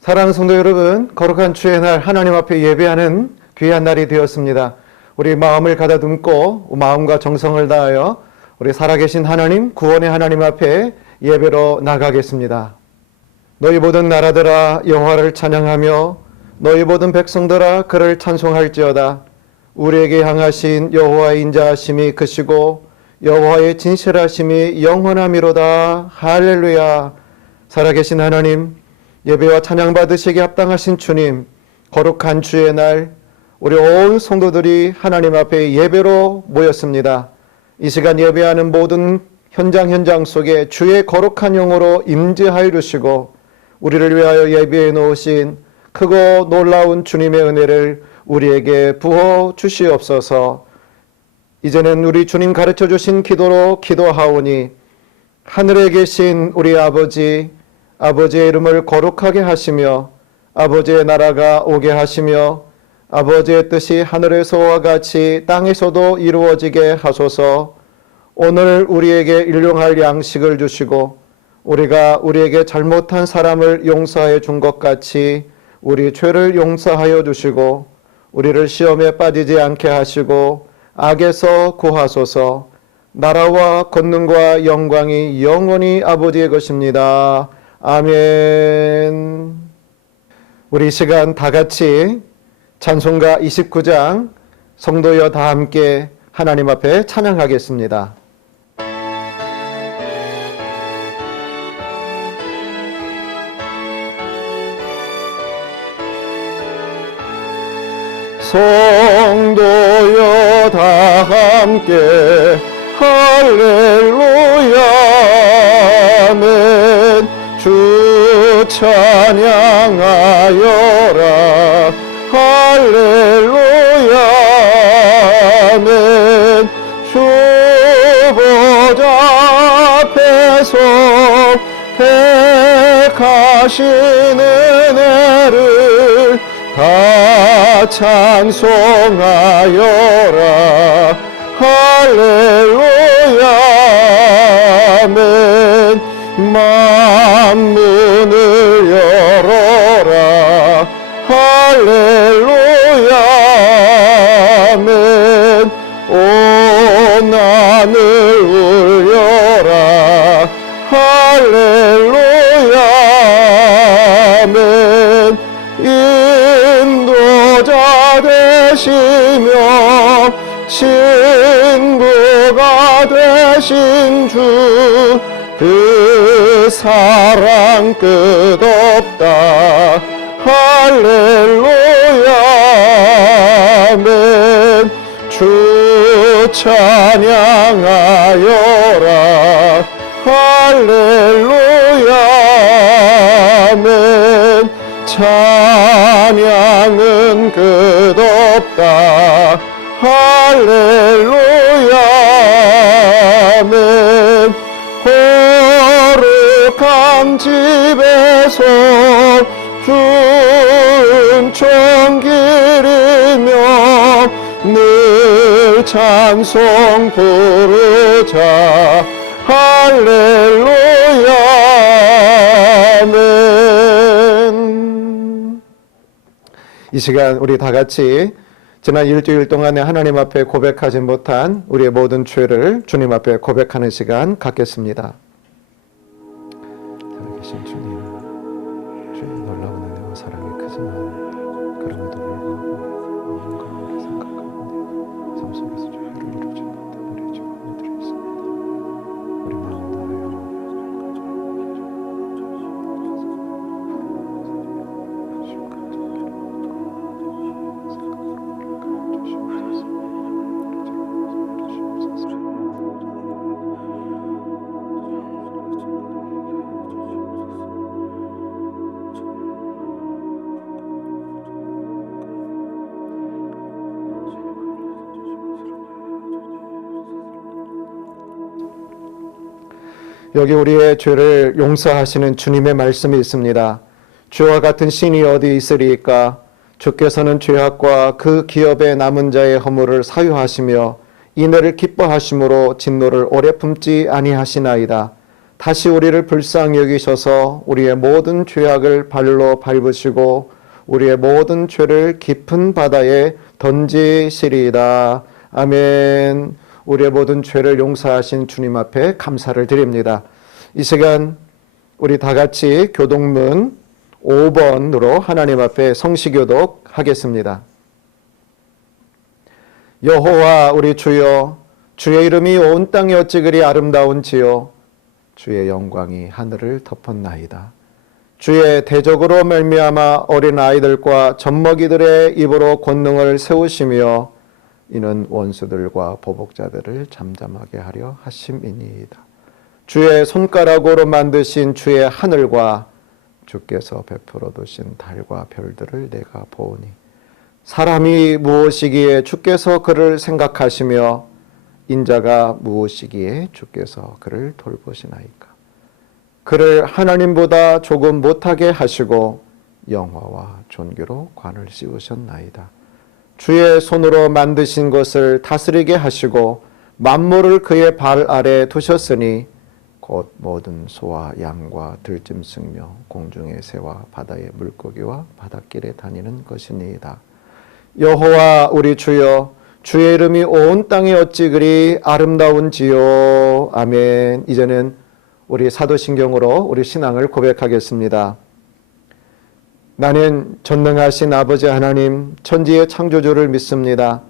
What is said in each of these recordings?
사랑하는 성도 여러분, 거룩한 주의 날 하나님 앞에 예배하는 귀한 날이 되었습니다. 우리 마음을 가다듬고 마음과 정성을 다하여 우리 살아계신 하나님, 구원의 하나님 앞에 예배로 나가겠습니다. 너희 모든 나라들아 여호와를 찬양하며 너희 모든 백성들아 그를 찬송할지어다. 우리에게 향하신 여호와의 인자하심이 크시고 여호와의 진실하심이 영원하미로다. 할렐루야. 살아계신 하나님, 예배와 찬양 받으시기에 합당하신 주님, 거룩한 주의 날 우리 온 성도들이 하나님 앞에 예배로 모였습니다. 이 시간 예배하는 모든 현장 속에 주의 거룩한 영으로 임재하여 주시고 우리를 위하여 예배해 놓으신 크고 놀라운 주님의 은혜를 우리에게 부어 주시옵소서. 이제는 우리 주님 가르쳐 주신 기도로 기도하오니 하늘에 계신 우리 아버지의 이름을 거룩하게 하시며 아버지의 나라가 오게 하시며 아버지의 뜻이 하늘에서와 같이 땅에서도 이루어지게 하소서. 오늘 우리에게 일용할 양식을 주시고 우리에게 잘못한 사람을 용서해 준 것 같이 우리 죄를 용서하여 주시고 우리를 시험에 빠지지 않게 하시고 악에서 구하소서. 나라와 권능과 영광이 영원히 아버지의 것입니다. 아멘. 우리 이 시간 다 같이 찬송가 29장 성도여 다 함께 하나님 앞에 찬양하겠습니다. 성도여 다 함께 할렐루야 아멘. 주 찬양하여라 할렐루야 아멘. 주 보좌 앞에서 택하신 은혜를 다 찬송하여라 할렐루야 아멘. 만문을 열어라 할렐루야 아멘. 온 하늘 울려라 할렐루야 아멘. 인도자 되시며 친구가 되신 주 그 사랑 끝없다 할렐루야 아멘. 주 찬양하여라 할렐루야 아멘. 찬양은 끝없다 할렐루야 아멘. 거룩한 집에서 은총 기리며 늘 찬송 부르자 할렐루야 아멘. 이 시간 우리 다 같이 지난 일주일 동안에 하나님 앞에 고백하지 못한 우리의 모든 죄를 주님 앞에 고백하는 시간 갖겠습니다. 살아계신 주님, 주의 놀라운 은혜와 사랑이 크지만 그럼에도 불구하고 영광을 생각하고 삶 속에서 죄를 이루지 못해 우리의 죄를 드렸습니다. 우리 마음 다하여 여기 우리의 죄를 용서하시는 주님의 말씀이 있습니다. 주와 같은 신이 어디 있으리까? 주께서는 죄악과 그 기업에 남은 자의 허물을 사유하시며 이내를 기뻐하심으로 진노를 오래 품지 아니하시나이다. 다시 우리를 불쌍히 여기셔서 우리의 모든 죄악을 발로 밟으시고 우리의 모든 죄를 깊은 바다에 던지시리이다. 아멘. 우리의 모든 죄를 용서하신 주님 앞에 감사를 드립니다. 이 시간 우리 다 같이 교독문 5번으로 하나님 앞에 성시교독 하겠습니다. 여호와 우리 주여, 주의 이름이 온 땅에 어찌 그리 아름다운지요. 주의 영광이 하늘을 덮었나이다. 주의 대적으로 말미암아 어린 아이들과 젖먹이들의 입으로 권능을 세우시며 이는 원수들과 보복자들을 잠잠하게 하려 하심이니이다. 주의 손가락으로 만드신 주의 하늘과 주께서 베풀어 두신 달과 별들을 내가 보오니 사람이 무엇이기에 주께서 그를 생각하시며 인자가 무엇이기에 주께서 그를 돌보시나이까. 그를 하나님보다 조금 못하게 하시고 영화와 존귀로 관을 씌우셨나이다. 주의 손으로 만드신 것을 다스리게 하시고 만물을 그의 발 아래 두셨으니 곧 모든 소와 양과 들짐승며 공중의 새와 바다의 물고기와 바닷길에 다니는 것이니이다. 여호와 우리 주여, 주의 이름이 온 땅에 어찌 그리 아름다운지요. 아멘. 이제는 우리 사도신경으로 우리 신앙을 고백하겠습니다. 나는 전능하신 아버지 하나님, 천지의 창조주를 믿습니다.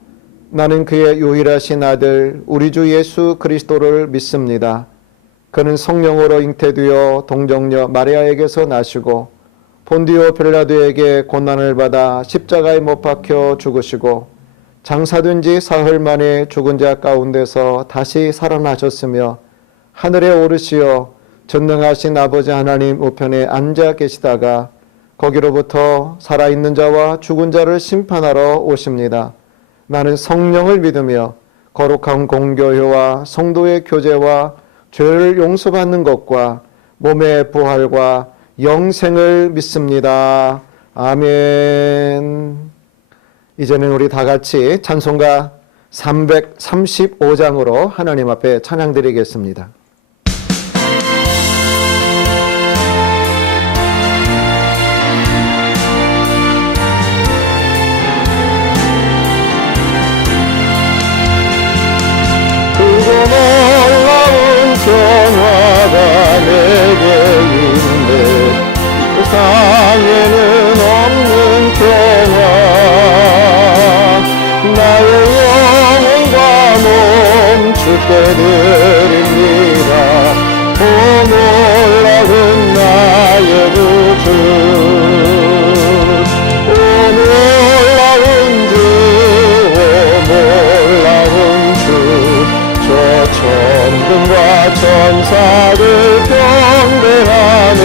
나는 그의 유일하신 아들 우리 주 예수 그리스도를 믿습니다. 그는 성령으로 잉태되어 동정녀 마리아에게서 나시고 본디오 빌라도에게 고난을 받아 십자가에 못 박혀 죽으시고 장사된 지 사흘 만에 죽은 자 가운데서 다시 살아나셨으며 하늘에 오르시어 전능하신 아버지 하나님 우편에 앉아 계시다가 거기로부터 살아있는 자와 죽은 자를 심판하러 오십니다. 나는 성령을 믿으며 거룩한 공교회와 성도의 교제와 죄를 용서받는 것과 몸의 부활과 영생을 믿습니다. 아멘. 이제는 우리 다 같이 찬송가 335장으로 하나님 앞에 찬양드리겠습니다. 놀라운 평화가 내게 있네. 세상에는 없는 평화. 나의 영혼과 몸 주께 드립니다. 오 놀라운 나의 구주, 오 놀라운 주, 오 놀라운 주. 저 천군과 천사를 경배하네.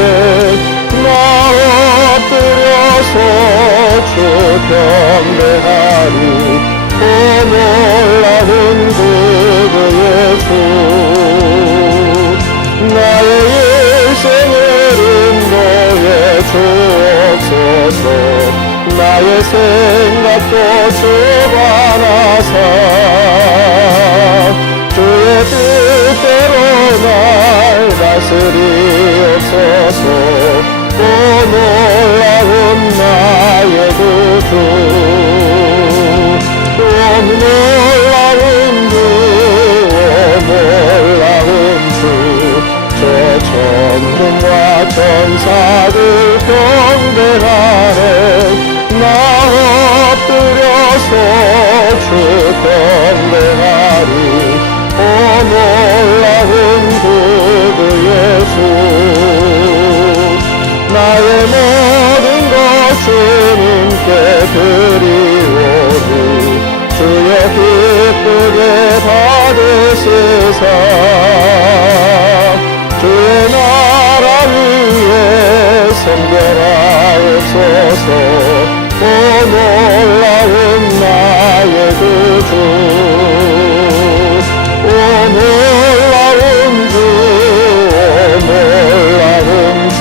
나 엎드려서 주 경배하리. 오 놀라운 그 예수, 나의 일생을 인도해 주옵소서. 나의 생각도 주관하사 주의 뜻대로 날 다스리옵소서. 오 놀라운 나의 구주, 오 놀라운 주, 오 놀라운 주. 저 천군과 천사들 경배하네. 나 엎드려서 주 경배하리. 오 놀라운 그 예수, 나의 모든 것 주님께 드리오니 주여 기쁘게 받으시사 주의 나라 위에 섬겨라옵소서. 오 놀라운 나의 구주, 오 놀라운 주, 오 놀라운 주.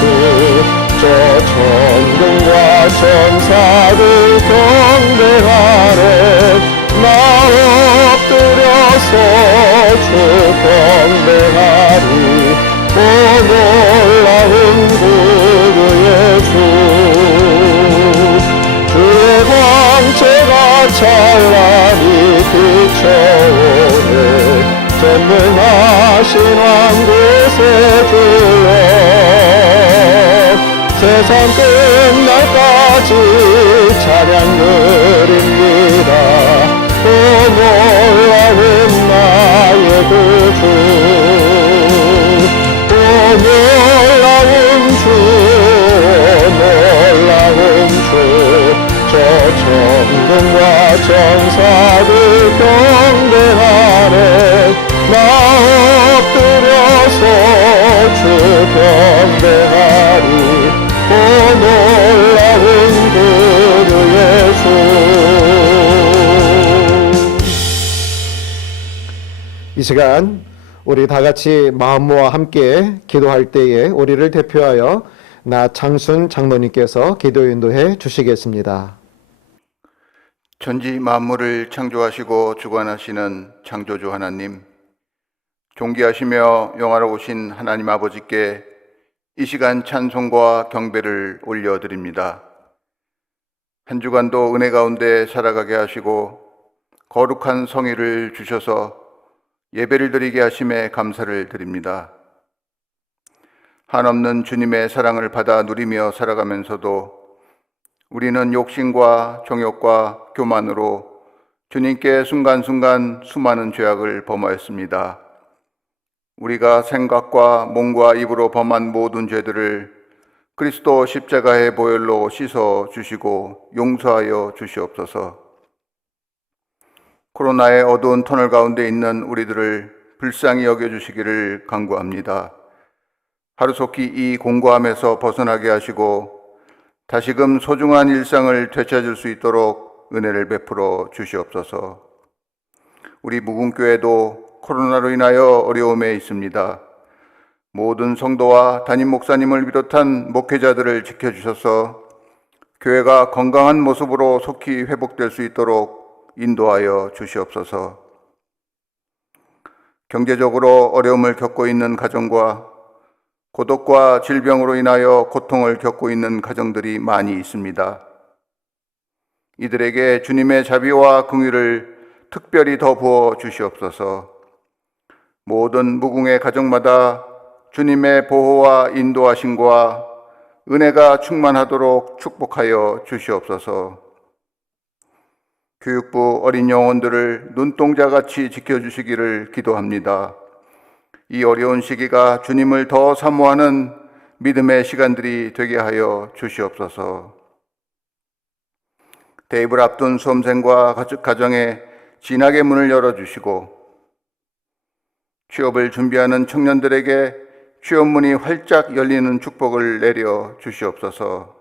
저 천군과 천사들 경배하네. 나 엎드려서 주 경배하리. 오 오 놀라운 구주 예수 주의 광채가 찬란히 비춰오네 전능하신 왕곳에 주여 세상 끝날까지 찬양 드립니다 오 놀라운 나의 구주 오 놀라운 주 놀라운 주 저 천군과 천사들 경배 아래 나 엎드려서 주 경배하리 오 놀라운 구주 예수 이 시간 우리 다 같이 마음 모아 함께 기도할 때에 우리를 대표하여 나 장순 장로님께서 기도 인도해 주시겠습니다. 천지 만물을 창조하시고 주관하시는 창조주 하나님, 존귀하시며 영화로우신 하나님 아버지께 이 시간 찬송과 경배를 올려드립니다. 한 주간도 은혜 가운데 살아가게 하시고 거룩한 성의를 주셔서 예배를 드리게 하심에 감사를 드립니다. 한없는 주님의 사랑을 받아 누리며 살아가면서도 우리는 욕심과 정욕과 교만으로 주님께 순간순간 수많은 죄악을 범하였습니다. 우리가 생각과 몸과 입으로 범한 모든 죄들을 그리스도 십자가의 보혈로 씻어 주시고 용서하여 주시옵소서. 코로나의 어두운 터널 가운데 있는 우리들을 불쌍히 여겨주시기를 간구합니다. 하루속히 이 공고함에서 벗어나게 하시고 다시금 소중한 일상을 되찾을 수 있도록 은혜를 베풀어 주시옵소서. 우리 무궁교회도 코로나로 인하여 어려움에 있습니다. 모든 성도와 담임 목사님을 비롯한 목회자들을 지켜주셔서 교회가 건강한 모습으로 속히 회복될 수 있도록 인도하여 주시옵소서. 경제적으로 어려움을 겪고 있는 가정과 고독과 질병으로 인하여 고통을 겪고 있는 가정들이 많이 있습니다. 이들에게 주님의 자비와 긍휼을 특별히 더 부어 주시옵소서. 모든 무궁의 가정마다 주님의 보호와 인도하심과 은혜가 충만하도록 축복하여 주시옵소서. 교육부 어린 영혼들을 눈동자같이 지켜주시기를 기도합니다. 이 어려운 시기가 주님을 더 사모하는 믿음의 시간들이 되게 하여 주시옵소서. 대입을 앞둔 수험생과 가정에 진학의 문을 열어주시고 취업을 준비하는 청년들에게 취업문이 활짝 열리는 축복을 내려 주시옵소서.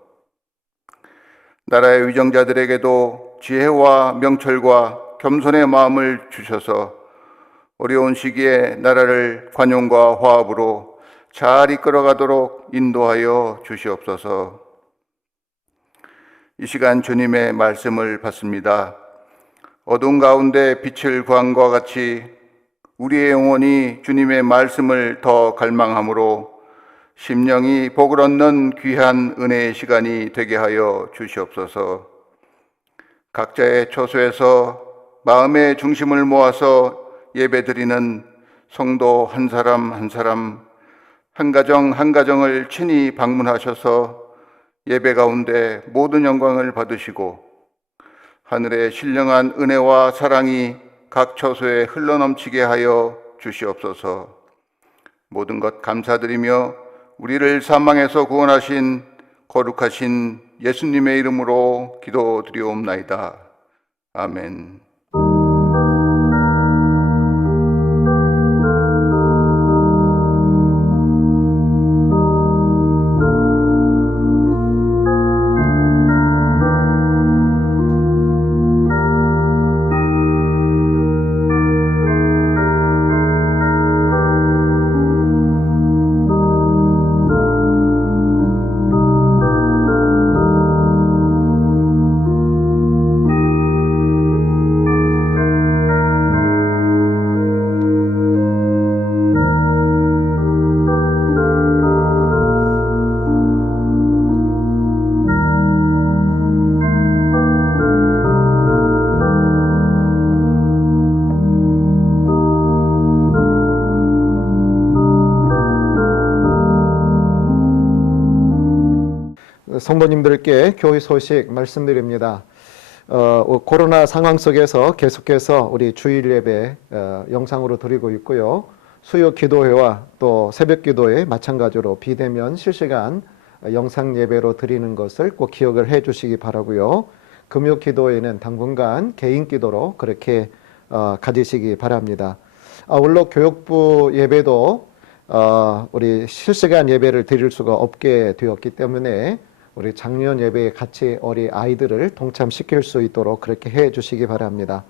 나라의 위정자들에게도 지혜와 명철과 겸손의 마음을 주셔서 어려운 시기에 나라를 관용과 화합으로 잘 이끌어가도록 인도하여 주시옵소서. 이 시간 주님의 말씀을 받습니다. 어두운 가운데 빛을 구함과 같이 우리의 영혼이 주님의 말씀을 더 갈망함으로 심령이 복을 얻는 귀한 은혜의 시간이 되게 하여 주시옵소서. 각자의 처소에서 마음의 중심을 모아서 예배드리는 성도 한 사람 한 사람, 한 가정 한 가정을 친히 방문하셔서 예배 가운데 모든 영광을 받으시고 하늘의 신령한 은혜와 사랑이 각 처소에 흘러넘치게 하여 주시옵소서. 모든 것 감사드리며 우리를 사망에서 구원하신 거룩하신 예수님의 이름으로 기도드리옵나이다. 아멘. 성도님들께 교회 소식 말씀드립니다. 코로나 상황 속에서 계속해서 우리 주일 예배 영상으로 드리고 있고요. 수요 기도회와 또 새벽 기도회 마찬가지로 비대면 실시간 영상 예배로 드리는 것을 꼭 기억을 해 주시기 바라고요. 금요 기도회는 당분간 개인 기도로 그렇게 가지시기 바랍니다. 아울러 교육부 예배도 우리 실시간 예배를 드릴 수가 없게 되었기 때문에 우리 작년 예배에 같이 우리 아이들을 동참시킬 수 있도록 그렇게 해 주시기 바랍니다.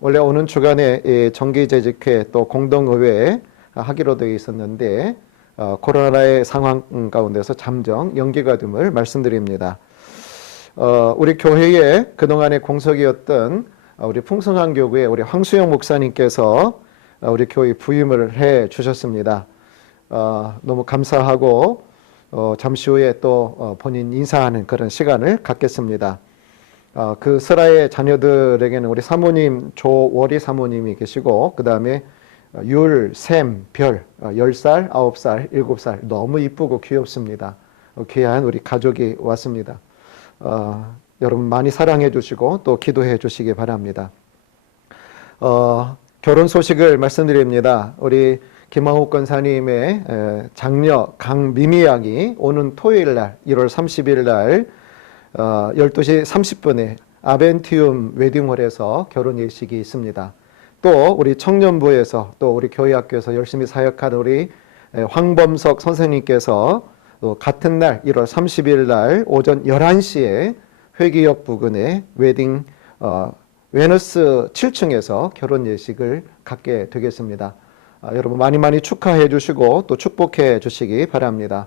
원래 오는 주간에 정기재직회 또 공동의회 하기로 되어 있었는데 코로나의 상황 가운데서 잠정 연기가 됨을 말씀드립니다. 우리 교회에 그동안의 공석이었던 우리 풍성한 교구의 우리 황수영 목사님께서 우리 교회 부임을 해 주셨습니다. 너무 감사하고 잠시 후에 또 본인 인사하는 그런 시간을 갖겠습니다. 그 슬라의 자녀들에게는 우리 사모님 조월희 사모님이 계시고 그 다음에 율, 샘, 별 10살, 9살, 7살 너무 이쁘고 귀엽습니다. 귀한 우리 가족이 왔습니다. 여러분 많이 사랑해 주시고 또 기도해 주시기 바랍니다. 결혼 소식을 말씀드립니다. 우리 김항욱 권사님의 장녀 강미미 양이 오는 토요일 날 1월 30일 날 12시 30분에 아벤티움 웨딩홀에서 결혼 예식이 있습니다. 또 우리 청년부에서 또 우리 교회학교에서 열심히 사역하는 우리 황범석 선생님께서 또 같은 날 1월 30일 날 오전 11시에 회기역 부근에 웨딩 웨너스 7층에서 결혼 예식을 갖게 되겠습니다. 여러분 많이 축하해 주시고 또 축복해 주시기 바랍니다.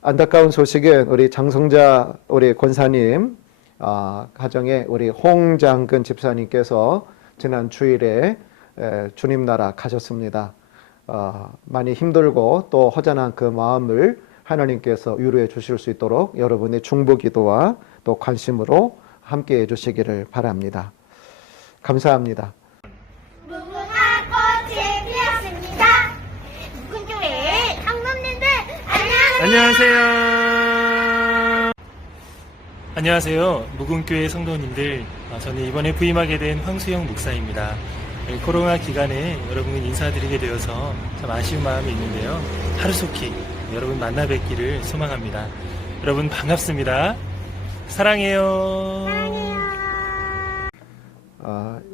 안타까운 소식은 우리 장성자 우리 권사님 가정에 우리 홍장근 집사님께서 지난 주일에 주님 나라 가셨습니다. 많이 힘들고 또 허전한 그 마음을 하나님께서 위로해 주실 수 있도록 여러분의 중보 기도와 또 관심으로 함께 해 주시기를 바랍니다. 감사합니다. 무궁화 꽃이 피었습니다. 무궁교회 장로님들 안녕하세요. 안녕하세요. 무궁교회 성도님들. 저는 이번에 부임하게 된 황수영 목사입니다. 코로나 기간에 여러분 인사드리게 되어서 참 아쉬운 마음이 있는데요. 하루속히 여러분 만나 뵙기를 소망합니다. 여러분 반갑습니다. 사랑해요.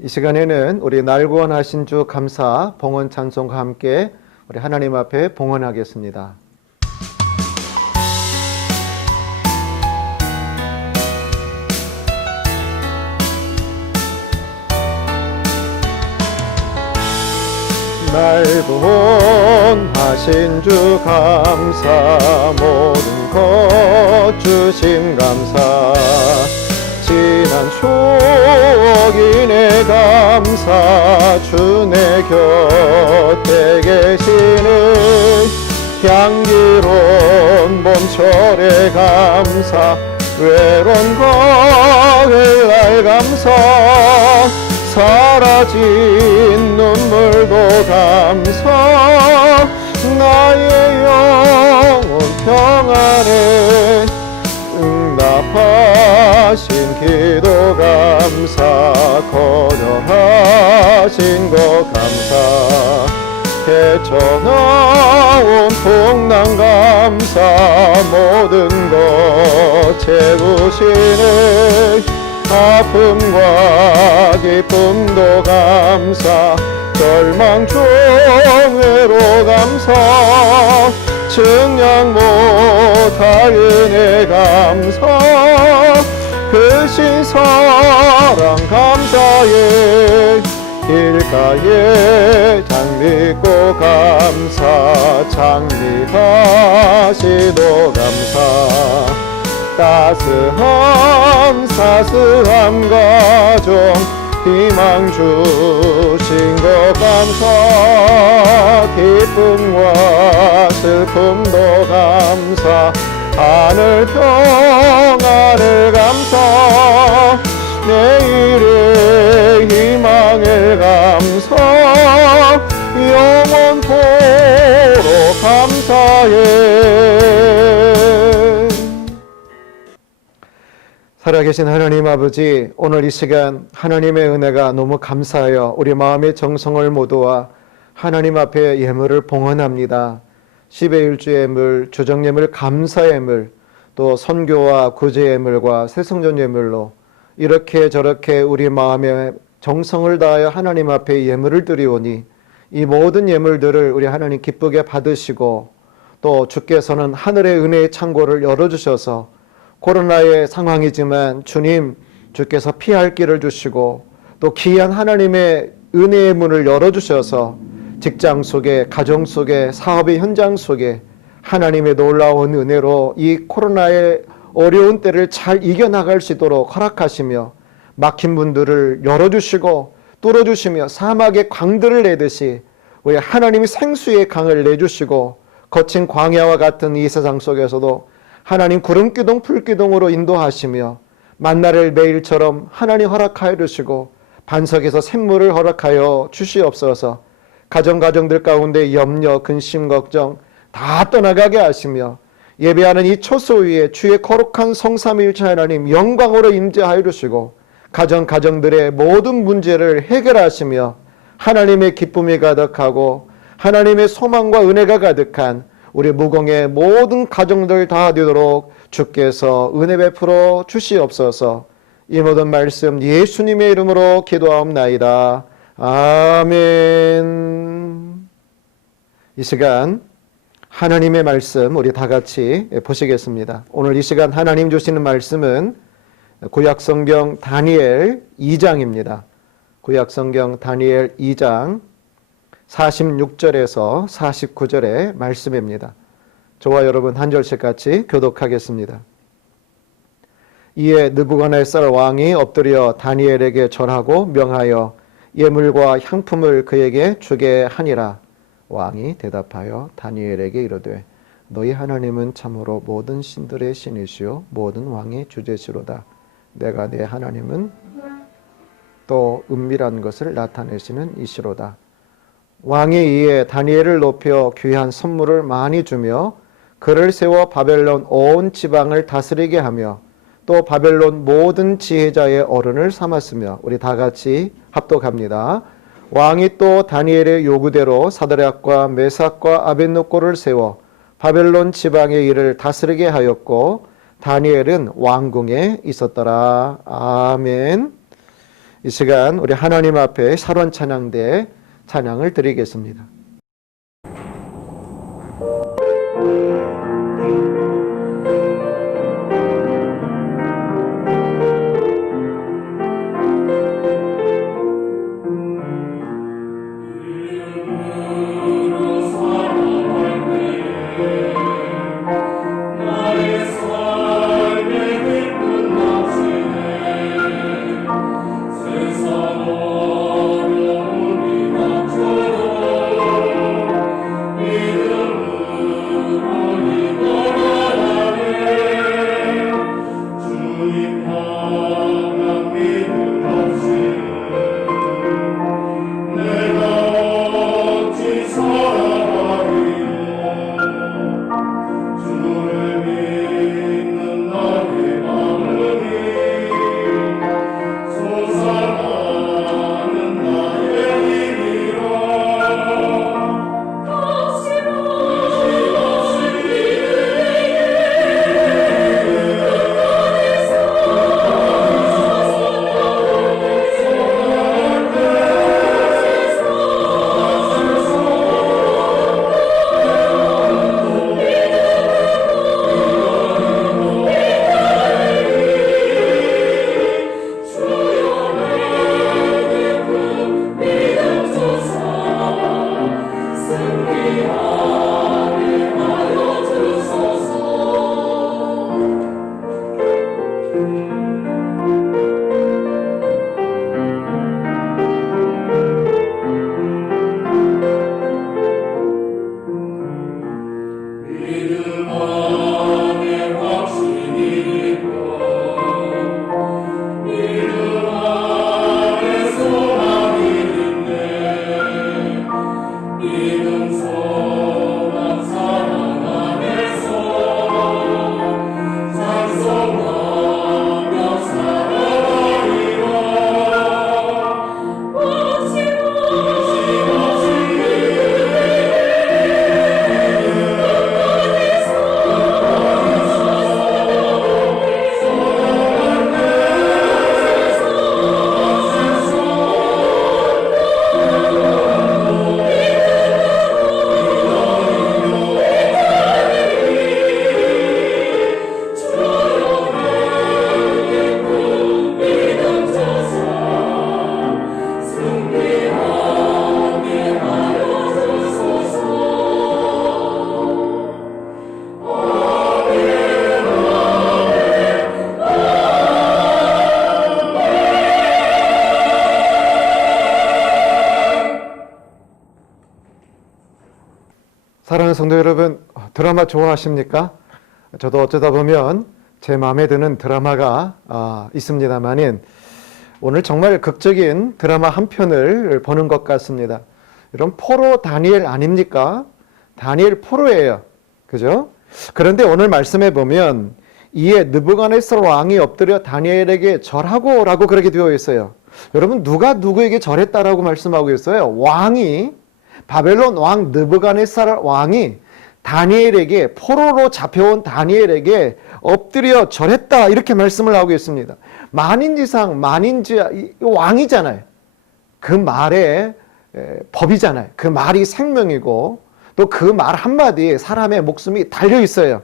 이 시간에는 우리 날 구원하신 주 감사 봉헌 찬송과 함께 우리 하나님 앞에 봉헌하겠습니다. 날 구원하신 주 감사 모든 것 주심 감사 지난 추억이 내 감사 주 내 곁에 계시는 향기로운 봄철의 감사 외로운 가을날 감사 사라진 눈물도 감사 나의 영혼 평안에 응답하신 기도 감사 거절하신 것 감사 헤쳐나온 풍랑 감사 모든 것 채우시네 아픔과 기쁨도 감사 절망 중외로 감사 증량 못할 은혜 감사 크신 사랑 감사해 길가에 장미꽃 감사 장미가시도 감사 따스한 사스함 가정 희망 주신 것 감사 기쁨과 슬픔도 감사 하늘 평안을 감사 내일의 희망을 감사 영원토록 감사해. 살아계신 하나님 아버지, 오늘 이 시간 하나님의 은혜가 너무 감사하여 우리 마음의 정성을 모두와 하나님 앞에 예물을 봉헌합니다. 10의 1주 예물, 주정 예물, 감사 예물, 또 선교와 구제 예물과 새성전 예물로 이렇게 저렇게 우리 마음에 정성을 다하여 하나님 앞에 예물을 드리오니 이 모든 예물들을 우리 하나님 기쁘게 받으시고 또 주께서는 하늘의 은혜의 창고를 열어주셔서 코로나의 상황이지만 주님, 주께서 피할 길을 주시고 또 귀한 하나님의 은혜의 문을 열어주셔서 직장 속에, 가정 속에, 사업의 현장 속에 하나님의 놀라운 은혜로 이 코로나의 어려운 때를 잘 이겨나갈 수 있도록 허락하시며 막힌 문들을 열어주시고 뚫어주시며 사막의 강들을 내듯이 우리 하나님이 생수의 강을 내주시고 거친 광야와 같은 이 세상 속에서도 하나님 구름기둥 풀기둥으로 인도하시며 만나를 매일처럼 하나님 허락하여 주시고 반석에서 샘물을 허락하여 주시옵소서. 가정들 가운데 염려, 근심, 걱정 다 떠나가게 하시며 예배하는 이 초소 위에 주의 거룩한 성삼위일체 하나님 영광으로 임재하여 주시고 가정들의 모든 문제를 해결하시며 하나님의 기쁨이 가득하고 하나님의 소망과 은혜가 가득한 우리 무공의 모든 가정들 다 되도록 주께서 은혜 베풀어 주시옵소서. 이 모든 말씀 예수님의 이름으로 기도하옵나이다. 아멘. 이 시간 하나님의 말씀 우리 다 같이 보시겠습니다. 오늘 이 시간 하나님 주시는 말씀은 구약성경 다니엘 2장입니다. 구약성경 다니엘 2장 46절에서 49절의 말씀입니다. 저와 여러분 한 절씩 같이 교독하겠습니다. 이에 느부갓네살 왕이 엎드려 다니엘에게 절하고 명하여 예물과 향품을 그에게 주게 하니라. 왕이 대답하여 다니엘에게 이르되 너희 하나님은 참으로 모든 신들의 신이시요 모든 왕의 주제시로다. 내가 내 하나님은 또 은밀한 것을 나타내시는 이시로다. 왕이 이에 다니엘을 높여 귀한 선물을 많이 주며 그를 세워 바벨론 온 지방을 다스리게 하며 또 바벨론 모든 지혜자의 어른을 삼았으며 우리 다 같이 합독합니다. 왕이 또 다니엘의 요구대로 사드락과 메삭과 아벳노고를 세워 바벨론 지방의 일을 다스리게 하였고 다니엘은 왕궁에 있었더라. 아멘. 이 시간 우리 하나님 앞에 살원 찬양대 찬양을 드리겠습니다. 성도 여러분, 드라마 좋아하십니까? 저도 어쩌다 보면 제 마음에 드는 드라마가 있습니다만은 오늘 정말 극적인 드라마 한 편을 보는 것 같습니다. 이런 포로 다니엘 아닙니까? 다니엘 포로예요. 그죠? 그런데 오늘 말씀해 보면 이에 느부갓네살 왕이 엎드려 다니엘에게 절하고 라고 그렇게 되어 있어요. 여러분, 누가 누구에게 절했다라고 말씀하고 있어요? 왕이, 바벨론 왕 느부갓네살 왕이 다니엘에게, 포로로 잡혀온 다니엘에게 엎드려 절했다 이렇게 말씀을 하고 있습니다. 만인지상 만인지 왕이잖아요. 그 말에 법이잖아요. 그 말이 생명이고 또 그 말 한마디에 사람의 목숨이 달려 있어요.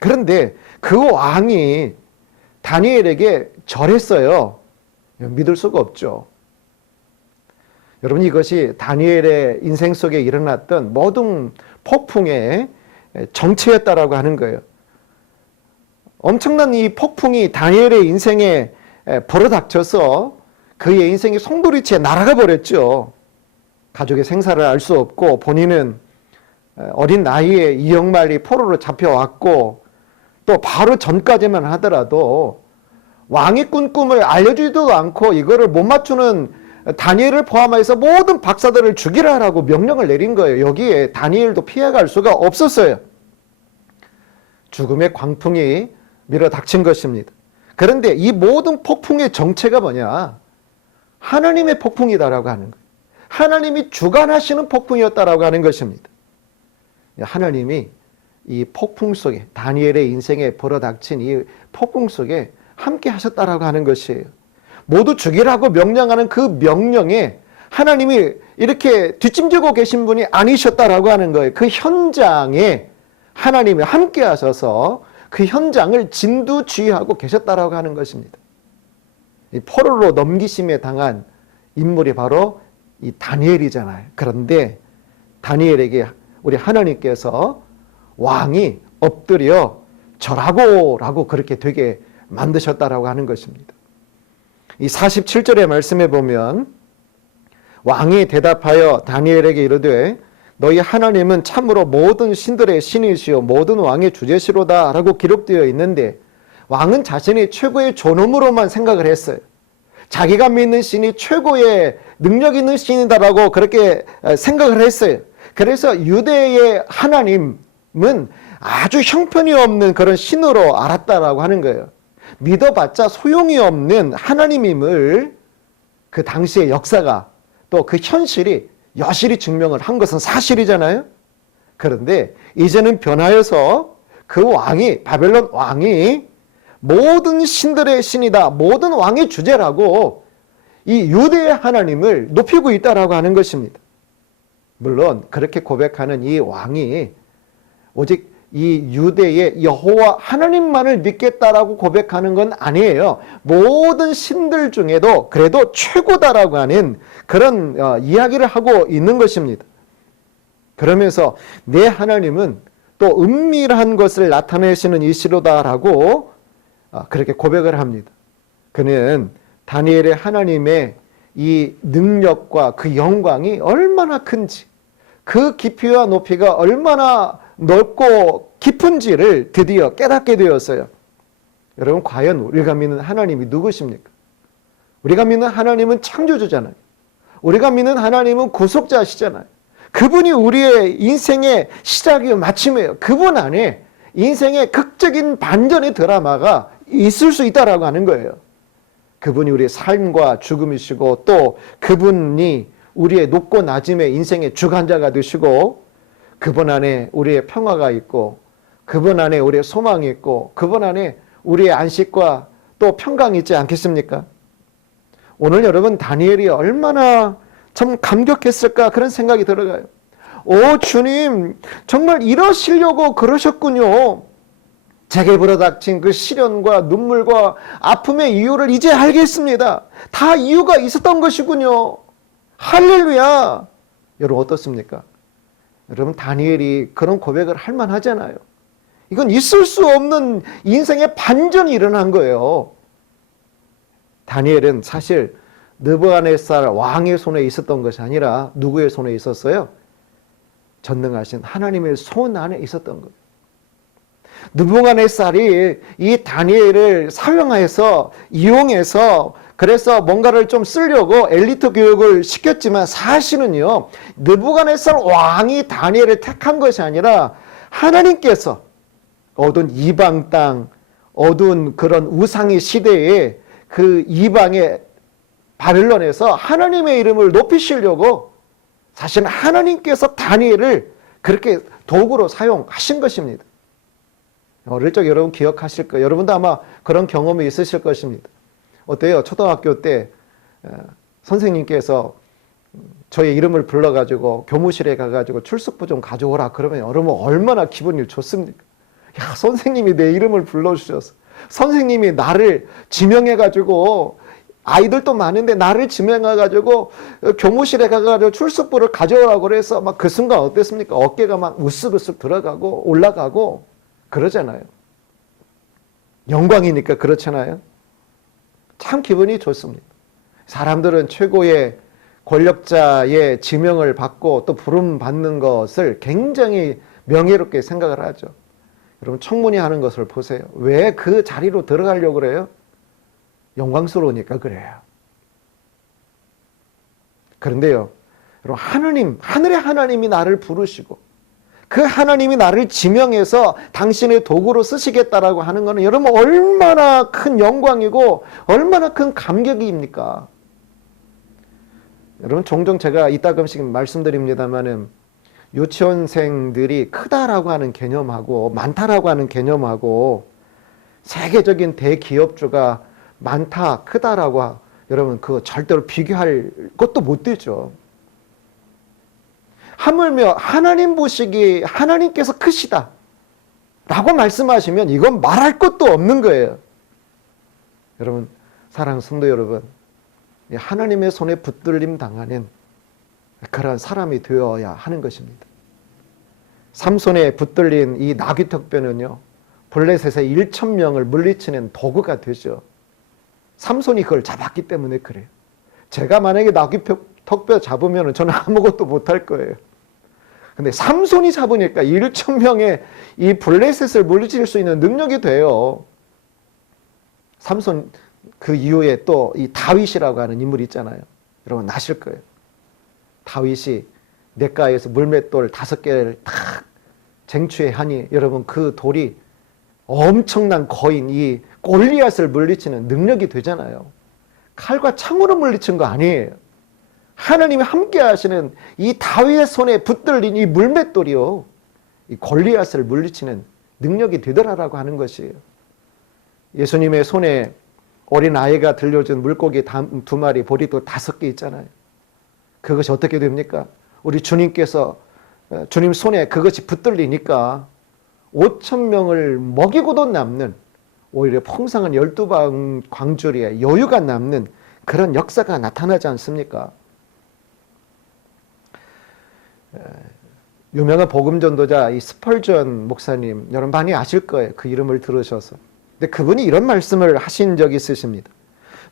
그런데 그 왕이 다니엘에게 절했어요. 믿을 수가 없죠. 여러분, 이것이 다니엘의 인생 속에 일어났던 모든 폭풍의 정체였다라고 하는 거예요. 엄청난 이 폭풍이 다니엘의 인생에 불어닥쳐서 그의 인생이 송두리째 날아가 버렸죠. 가족의 생사를 알 수 없고 본인은 어린 나이에 이역만리 포로로 잡혀왔고 또 바로 전까지만 하더라도 왕이 꾼 꿈을 알려주지도 않고 이거를 못 맞추는 다니엘을 포함해서 모든 박사들을 죽이라라고 명령을 내린 거예요. 여기에 다니엘도 피해갈 수가 없었어요. 죽음의 광풍이 밀어닥친 것입니다. 그런데 이 모든 폭풍의 정체가 뭐냐? 하나님의 폭풍이다라고 하는 거예요. 하나님이 주관하시는 폭풍이었다라고 하는 것입니다. 하나님이 이 폭풍 속에, 다니엘의 인생에 불어닥친 이 폭풍 속에 함께 하셨다라고 하는 것이에요. 모두 죽이라고 명령하는 그 명령에 하나님이 이렇게 뒷짐지고 계신 분이 아니셨다라고 하는 거예요. 그 현장에 하나님이 함께 하셔서 그 현장을 진두지휘하고 계셨다라고 하는 것입니다. 이 포로로 넘기심에 당한 인물이 바로 이 다니엘이잖아요. 그런데 다니엘에게 우리 하나님께서 왕이 엎드려 절하고라고 그렇게 되게 만드셨다라고 하는 것입니다. 이 47절의 말씀에 보면 왕이 대답하여 다니엘에게 이르되 너희 하나님은 참으로 모든 신들의 신이시요 모든 왕의 주제시로다 라고 기록되어 있는데 왕은 자신이 최고의 존엄으로만 생각을 했어요. 자기가 믿는 신이 최고의 능력 있는 신이다라고 그렇게 생각을 했어요. 그래서 유대의 하나님은 아주 형편이 없는 그런 신으로 알았다라고 하는 거예요. 믿어봤자 소용이 없는 하나님임을 그 당시의 역사가 또 그 현실이 여실히 증명을 한 것은 사실이잖아요. 그런데 이제는 변하여서 그 왕이, 바벨론 왕이 모든 신들의 신이다, 모든 왕의 주제라고 이 유대의 하나님을 높이고 있다라고 하는 것입니다. 물론 그렇게 고백하는 이 왕이 오직 이 유대의 여호와 하나님만을 믿겠다라고 고백하는 건 아니에요. 모든 신들 중에도 그래도 최고다라고 하는 그런 이야기를 하고 있는 것입니다. 그러면서 내 하나님은 또 은밀한 것을 나타내시는 이시로다라고 그렇게 고백을 합니다. 그는 다니엘의 하나님의 이 능력과 그 영광이 얼마나 큰지, 그 깊이와 높이가 얼마나 넓고 깊은지를 드디어 깨닫게 되었어요. 여러분, 과연 우리가 믿는 하나님이 누구십니까? 우리가 믿는 하나님은 창조주잖아요. 우리가 믿는 하나님은 구속자시잖아요. 그분이 우리의 인생의 시작이요 마침이에요. 그분 안에 인생의 극적인 반전의 드라마가 있을 수 있다라고 하는 거예요. 그분이 우리의 삶과 죽음이시고 또 그분이 우리의 높고 낮음의 인생의 주관자가 되시고 그분 안에 우리의 평화가 있고 그분 안에 우리의 소망이 있고 그분 안에 우리의 안식과 또 평강이 있지 않겠습니까? 오늘 여러분 다니엘이 얼마나 참 감격했을까 그런 생각이 들어가요. 오 주님 정말 이러시려고 그러셨군요. 제게 불어닥친 그 시련과 눈물과 아픔의 이유를 이제 알겠습니다. 다 이유가 있었던 것이군요. 할렐루야. 여러분 어떻습니까? 여러분 다니엘이 그런 고백을 할 만하잖아요. 이건 있을 수 없는 인생의 반전이 일어난 거예요. 다니엘은 사실 느부갓네살 왕의 손에 있었던 것이 아니라 누구의 손에 있었어요? 전능하신 하나님의 손 안에 있었던 거예요. 느부갓네살이 이 다니엘을 사용해서 이용해서 그래서 뭔가를 좀 쓰려고 엘리트 교육을 시켰지만 사실은요, 느부갓네살 왕이 다니엘을 택한 것이 아니라 하나님께서 어두운 이방 땅, 어두운 그런 우상의 시대에 그 이방의 바벨론에서 하나님의 이름을 높이시려고 사실은 하나님께서 다니엘을 그렇게 도구로 사용하신 것입니다. 어릴 적 여러분 기억하실 거예요. 여러분도 아마 그런 경험이 있으실 것입니다. 어때요? 초등학교 때 선생님께서 저의 이름을 불러가지고 교무실에 가가지고 출석부 좀 가져오라 그러면 여러분 얼마나 기분이 좋습니까? 야, 선생님이 내 이름을 불러주셨어. 선생님이 나를 지명해가지고 아이들도 많은데 나를 지명해가지고 교무실에 가가지고 출석부를 가져오라고 그래서 막 그 순간 어땠습니까? 어깨가 막 우쓱우쓱 들어가고 올라가고 그러잖아요. 영광이니까 그렇잖아요. 참 기분이 좋습니다. 사람들은 최고의 권력자의 지명을 받고 또 부름 받는 것을 굉장히 명예롭게 생각을 하죠. 여러분 청문회 하는 것을 보세요. 왜 그 자리로 들어가려고 그래요? 영광스러우니까 그래요. 그런데요, 여러분 하나님, 하늘의 하나님이 나를 부르시고 그 하나님이 나를 지명해서 당신의 도구로 쓰시겠다라고 하는 것은 여러분 얼마나 큰 영광이고 얼마나 큰 감격입니까? 여러분 종종 제가 이따금씩 말씀드립니다마는 유치원생들이 크다라고 하는 개념하고 많다라고 하는 개념하고 세계적인 대기업주가 많다, 크다라고 여러분 그거 절대로 비교할 것도 못 되죠. 하물며 하나님 보시기에 하나님께서 크시다 라고 말씀하시면 이건 말할 것도 없는 거예요. 여러분 사랑하는 성도 여러분, 하나님의 손에 붙들림 당하는 그런 사람이 되어야 하는 것입니다. 삼손에 붙들린 이 나귀턱뼈는요, 블레셋의 1,000명을 물리치는 도구가 되죠. 삼손이 그걸 잡았기 때문에 그래요. 제가 만약에 나귀턱뼈 잡으면 저는 아무것도 못할 거예요. 근데 삼손이 잡으니까 1,000명의 이 블레셋을 물리칠 수 있는 능력이 돼요. 삼손 그 이후에 또 이 다윗이라고 하는 인물이 있잖아요. 여러분 아실 거예요. 다윗이 냇가에서 물맷돌 5개를 탁 쟁취하니 여러분 그 돌이 엄청난 거인 이 골리앗을 물리치는 능력이 되잖아요. 칼과 창으로 물리친 거 아니에요. 하나님이 함께 하시는 이 다윗의 손에 붙들린 이 물맷돌이요, 이 골리앗을 물리치는 능력이 되더라라고 하는 것이에요. 예수님의 손에 어린 아이가 들려준 물고기 2마리, 보리도 5개 있잖아요. 그것이 어떻게 됩니까? 우리 주님께서 주님 손에 그것이 붙들리니까 5,000명을 먹이고도 남는, 오히려 풍성한 12방 광주리에 여유가 남는 그런 역사가 나타나지 않습니까? 유명한 복음전도자 이 스펄전 목사님, 여러분 많이 아실 거예요. 그 이름을 들으셔서. 근데 그분이 이런 말씀을 하신 적이 있으십니다.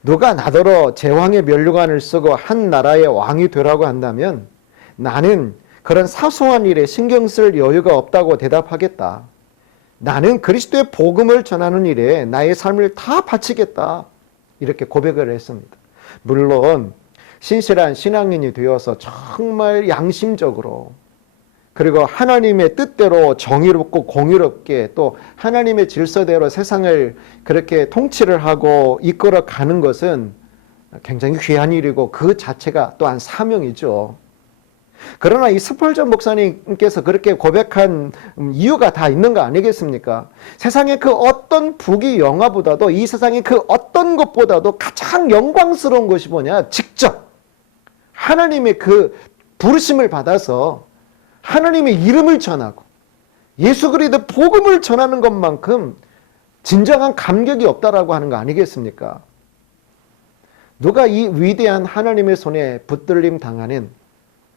누가 나더러 제왕의 면류관을 쓰고 한 나라의 왕이 되라고 한다면 나는 그런 사소한 일에 신경 쓸 여유가 없다고 대답하겠다. 나는 그리스도의 복음을 전하는 일에 나의 삶을 다 바치겠다. 이렇게 고백을 했습니다. 물론 신실한 신앙인이 되어서 정말 양심적으로 그리고 하나님의 뜻대로 정의롭고 공의롭게 또 하나님의 질서대로 세상을 그렇게 통치를 하고 이끌어 가는 것은 굉장히 귀한 일이고 그 자체가 또한 사명이죠. 그러나 이 스펄전 목사님께서 그렇게 고백한 이유가 다 있는 거 아니겠습니까? 세상의 그 어떤 부귀 영화보다도 이 세상의 그 어떤 것보다도 가장 영광스러운 것이 뭐냐? 직접 하나님의 그 부르심을 받아서 하나님의 이름을 전하고 예수 그리스도의 복음을 전하는 것만큼 진정한 감격이 없다라고 하는 거 아니겠습니까? 누가 이 위대한 하나님의 손에 붙들림 당하는,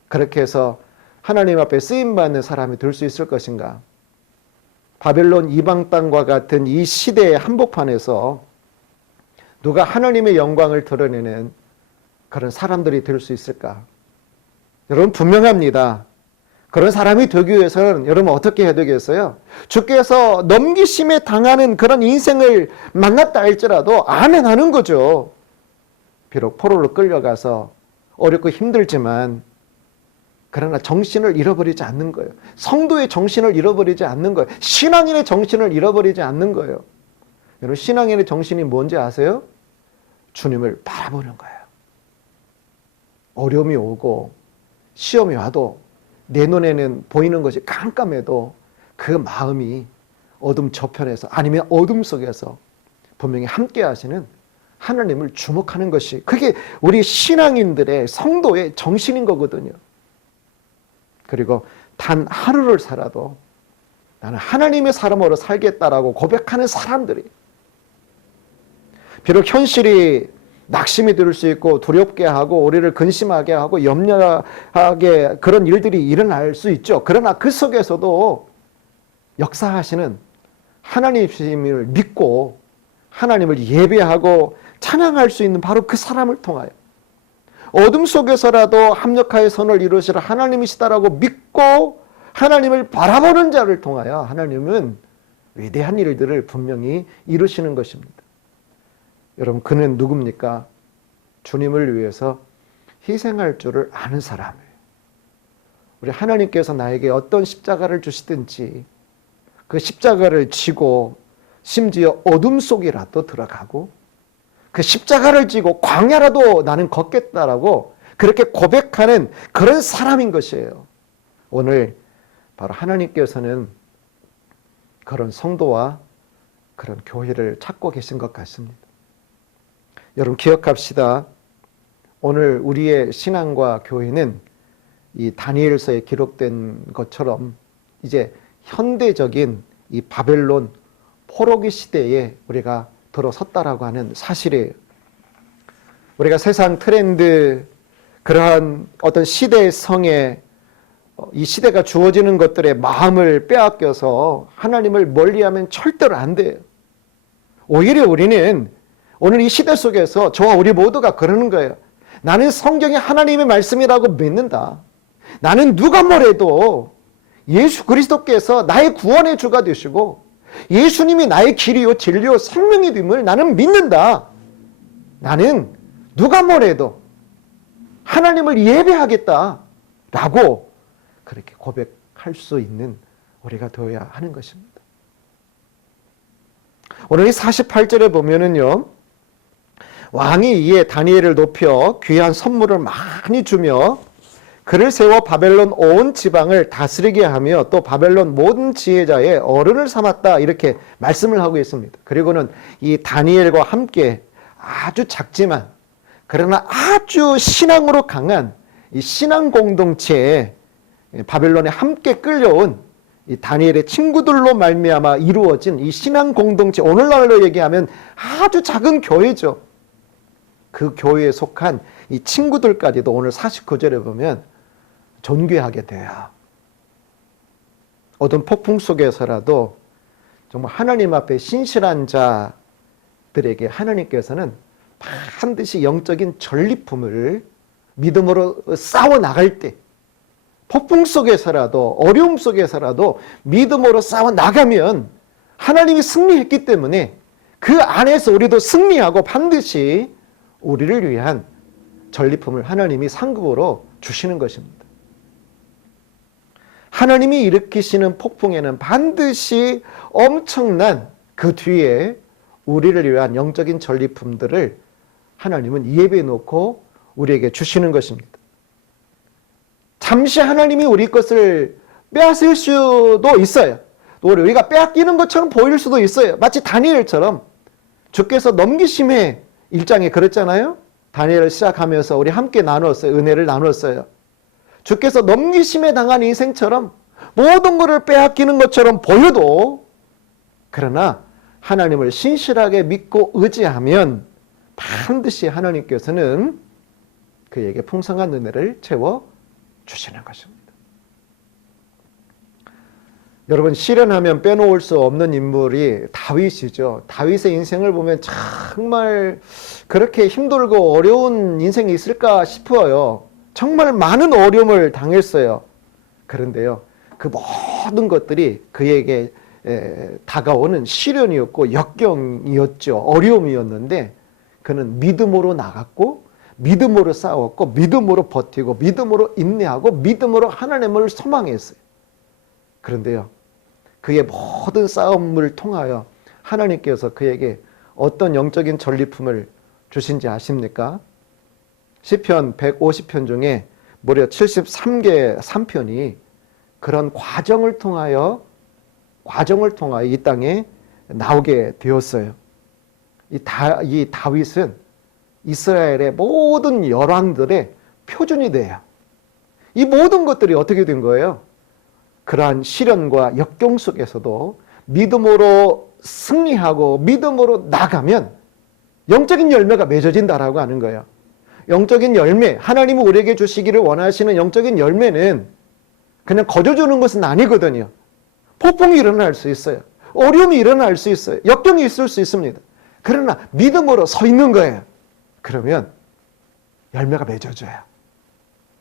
그렇게 해서 하나님 앞에 쓰임받는 사람이 될 수 있을 것인가? 바벨론 이방 땅과 같은 이 시대의 한복판에서 누가 하나님의 영광을 드러내는 그런 사람들이 될 수 있을까? 여러분 분명합니다. 그런 사람이 되기 위해서는 여러분 어떻게 해야 되겠어요? 주께서 넘기심에 당하는 그런 인생을 만났다 할지라도 아멘 하는 거죠. 비록 포로로 끌려가서 어렵고 힘들지만 그러나 정신을 잃어버리지 않는 거예요. 성도의 정신을 잃어버리지 않는 거예요. 신앙인의 정신을 잃어버리지 않는 거예요. 여러분 신앙인의 정신이 뭔지 아세요? 주님을 바라보는 거예요. 어려움이 오고 시험이 와도 내 눈에는 보이는 것이 깜깜해도 그 마음이 어둠 저편에서 아니면 어둠 속에서 분명히 함께 하시는 하나님을 주목하는 것이 그게 우리 신앙인들의 성도의 정신인 거거든요. 그리고 단 하루를 살아도 나는 하나님의 사람으로 살겠다라고 고백하는 사람들이 비록 현실이 낙심이 들 수 있고 두렵게 하고 우리를 근심하게 하고 염려하게 그런 일들이 일어날 수 있죠. 그러나 그 속에서도 역사하시는 하나님을 믿고 하나님을 예배하고 찬양할 수 있는 바로 그 사람을 통하여 어둠 속에서라도 합력하여 선을 이루시라 하나님이시다라고 믿고 하나님을 바라보는 자를 통하여 하나님은 위대한 일들을 분명히 이루시는 것입니다. 여러분 그는 누굽니까? 주님을 위해서 희생할 줄을 아는 사람이에요. 우리 하나님께서 나에게 어떤 십자가를 주시든지 그 십자가를 지고 심지어 어둠 속이라도 들어가고 그 십자가를 지고 광야라도 나는 걷겠다라고 그렇게 고백하는 그런 사람인 것이에요. 오늘 바로 하나님께서는 그런 성도와 그런 교회를 찾고 계신 것 같습니다. 여러분 기억합시다. 오늘 우리의 신앙과 교회는 이 다니엘서에 기록된 것처럼 이제 현대적인 이 바벨론 포로기 시대에 우리가 들어섰다라고 하는 사실이에요. 우리가 세상 트렌드 그러한 어떤 시대의 성에 이 시대가 주어지는 것들의 마음을 빼앗겨서 하나님을 멀리하면 절대로 안 돼요. 오히려 우리는 오늘 이 시대 속에서 저와 우리 모두가 그러는 거예요. 나는 성경이 하나님의 말씀이라고 믿는다. 나는 누가 뭐래도 예수 그리스도께서 나의 구원의 주가 되시고 예수님이 나의 길이요 진리요 생명이 됨을 나는 믿는다. 나는 누가 뭐래도 하나님을 예배하겠다라고 그렇게 고백할 수 있는 우리가 되어야 하는 것입니다. 오늘 이 48절에 보면은요. 왕이 이에 다니엘을 높여 귀한 선물을 많이 주며 그를 세워 바벨론 온 지방을 다스리게 하며 또 바벨론 모든 지혜자의 어른을 삼았다 이렇게 말씀을 하고 있습니다. 그리고는 이 다니엘과 함께 아주 작지만 그러나 아주 신앙으로 강한 이 신앙 공동체에 바벨론에 함께 끌려온 이 다니엘의 친구들로 말미암아 이루어진 이 신앙 공동체 오늘날로 얘기하면 아주 작은 교회죠. 그 교회에 속한 이 친구들까지도 오늘 49절에 보면 존귀하게 돼요. 어떤 폭풍 속에서라도 정말 하나님 앞에 신실한 자들에게 하나님께서는 반드시 영적인 전리품을 믿음으로 싸워 나갈 때 폭풍 속에서라도 어려움 속에서라도 믿음으로 싸워 나가면 하나님이 승리했기 때문에 그 안에서 우리도 승리하고 반드시 우리를 위한 전리품을 하나님이 상급으로 주시는 것입니다. 하나님이 일으키시는 폭풍에는 반드시 엄청난 그 뒤에 우리를 위한 영적인 전리품들을 하나님은 예배해 놓고 우리에게 주시는 것입니다. 잠시 하나님이 우리 것을 빼앗을 수도 있어요. 또 우리가 빼앗기는 것처럼 보일 수도 있어요. 마치 다니엘처럼 주께서 넘기심에 1장에 그랬잖아요. 다니엘을 시작하면서 우리 함께 나눴어요. 은혜를 나눴어요. 주께서 넘기심에 당한 인생처럼 모든 것을 빼앗기는 것처럼 보여도 그러나 하나님을 신실하게 믿고 의지하면 반드시 하나님께서는 그에게 풍성한 은혜를 채워 주시는 것입니다. 여러분 실현하면 빼놓을 수 없는 인물이 다윗이죠. 다윗의 인생을 보면 정말 그렇게 힘들고 어려운 인생이 있을까 싶어요. 정말 많은 어려움을 당했어요. 그런데요, 그 모든 것들이 그에게 다가오는 시련이었고 역경이었죠. 어려움이었는데 그는 믿음으로 나갔고 믿음으로 싸웠고 믿음으로 버티고 믿음으로 인내하고 믿음으로 하나님을 소망했어요. 그런데요, 그의 모든 싸움을 통하여 하나님께서 그에게 어떤 영적인 전리품을 주신지 아십니까? 시편 150편 중에 무려 73개 3편이 그런 과정을 통하여 이 땅에 나오게 되었어요. 이 다윗은 이스라엘의 모든 열왕들의 표준이 돼요. 이 모든 것들이 어떻게 된 거예요? 그러한 시련과 역경 속에서도 믿음으로 승리하고 믿음으로 나가면 영적인 열매가 맺어진다라고 하는 거예요. 영적인 열매, 하나님이 우리에게 주시기를 원하시는 영적인 열매는 그냥 거저주는 것은 아니거든요. 폭풍이 일어날 수 있어요. 어려움이 일어날 수 있어요. 역경이 있을 수 있습니다. 그러나 믿음으로 서 있는 거예요. 그러면 열매가 맺어져요.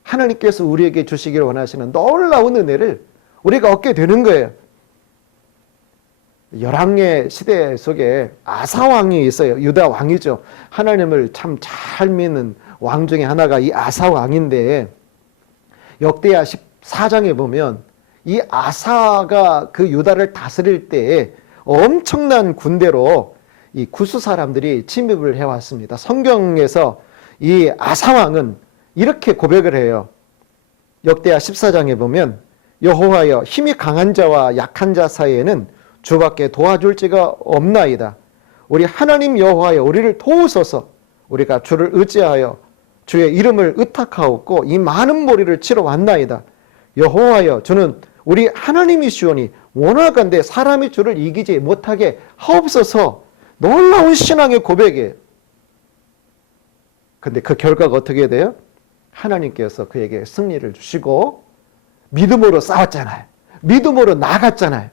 하나님께서 우리에게 주시기를 원하시는 놀라운 은혜를 우리가 얻게 되는 거예요. 열왕의 시대 속에 아사 왕이 있어요. 유다 왕이죠. 하나님을 참 잘 믿는 왕 중에 하나가 이 아사 왕인데, 역대하 14장에 보면 이 아사가 그 유다를 다스릴 때에 엄청난 군대로 이 구스 사람들이 침입을 해왔습니다. 성경에서 이 아사 왕은 이렇게 고백을 해요. 역대하 14장에 보면 여호와여, 힘이 강한 자와 약한 자 사이에는 주밖에 도와줄 자가 없나이다. 우리 하나님 여호와여, 우리를 도우소서. 우리가 주를 의지하여 주의 이름을 의탁하옵고 이 많은 무리를 치러 왔나이다. 여호와여, 주는 우리 하나님이시오니 원하건대 사람이 주를 이기지 못하게 하옵소서. 놀라운 신앙의 고백이에요. 근데 그 결과가 어떻게 돼요? 하나님께서 그에게 승리를 주시고 믿음으로 싸웠잖아요. 믿음으로 나갔잖아요.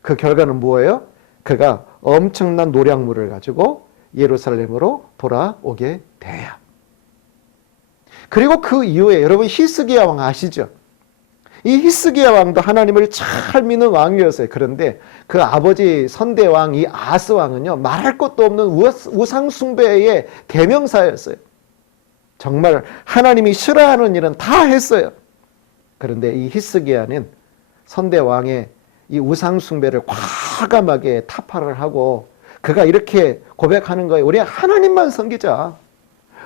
그 결과는 뭐예요? 그가 엄청난 노량물을 가지고 예루살렘으로 돌아오게 돼요. 그리고 그 이후에 여러분 히스기야 왕 아시죠? 이 히스기야 왕도 하나님을 잘 믿는 왕이었어요. 그런데 그 아버지 선대왕 이 아스 왕은요, 말할 것도 없는 우상 숭배의 대명사였어요. 정말 하나님이 싫어하는 일은 다 했어요. 그런데 이 히스기야는 선대왕의 이 우상 숭배를 과감하게 타파를 하고 그가 이렇게 고백하는 거예요. 우리 하나님만 섬기자.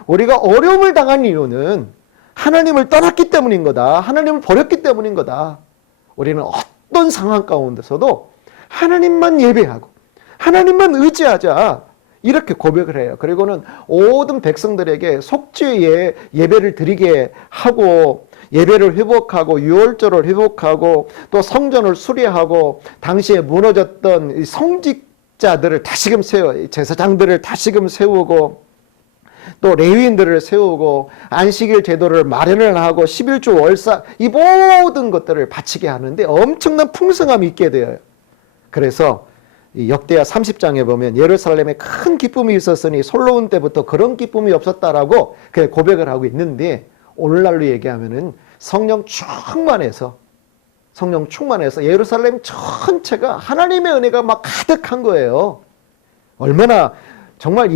우리가 어려움을 당한 이유는 하나님을 떠났기 때문인 거다. 하나님을 버렸기 때문인 거다. 우리는 어떤 상황 가운데서도 하나님만 예배하고 하나님만 의지하자. 이렇게 고백을 해요. 그리고는 모든 백성들에게 속죄의 예배를 드리게 하고 예배를 회복하고 유월절을 회복하고 또 성전을 수리하고 당시에 무너졌던 성직자들을 다시금 세워 제사장들을 다시금 세우고 또 레위인들을 세우고 안식일 제도를 마련을 하고 11조 월사 이 모든 것들을 바치게 하는데 엄청난 풍성함이 있게 돼요. 그래서 역대하 30장에 보면 예루살렘에 큰 기쁨이 있었으니 솔로몬 때부터 그런 기쁨이 없었다라고 고백을 하고 있는데, 오늘날로 얘기하면은 성령 충만해서 예루살렘 전체가 하나님의 은혜가 막 가득한 거예요. 얼마나 정말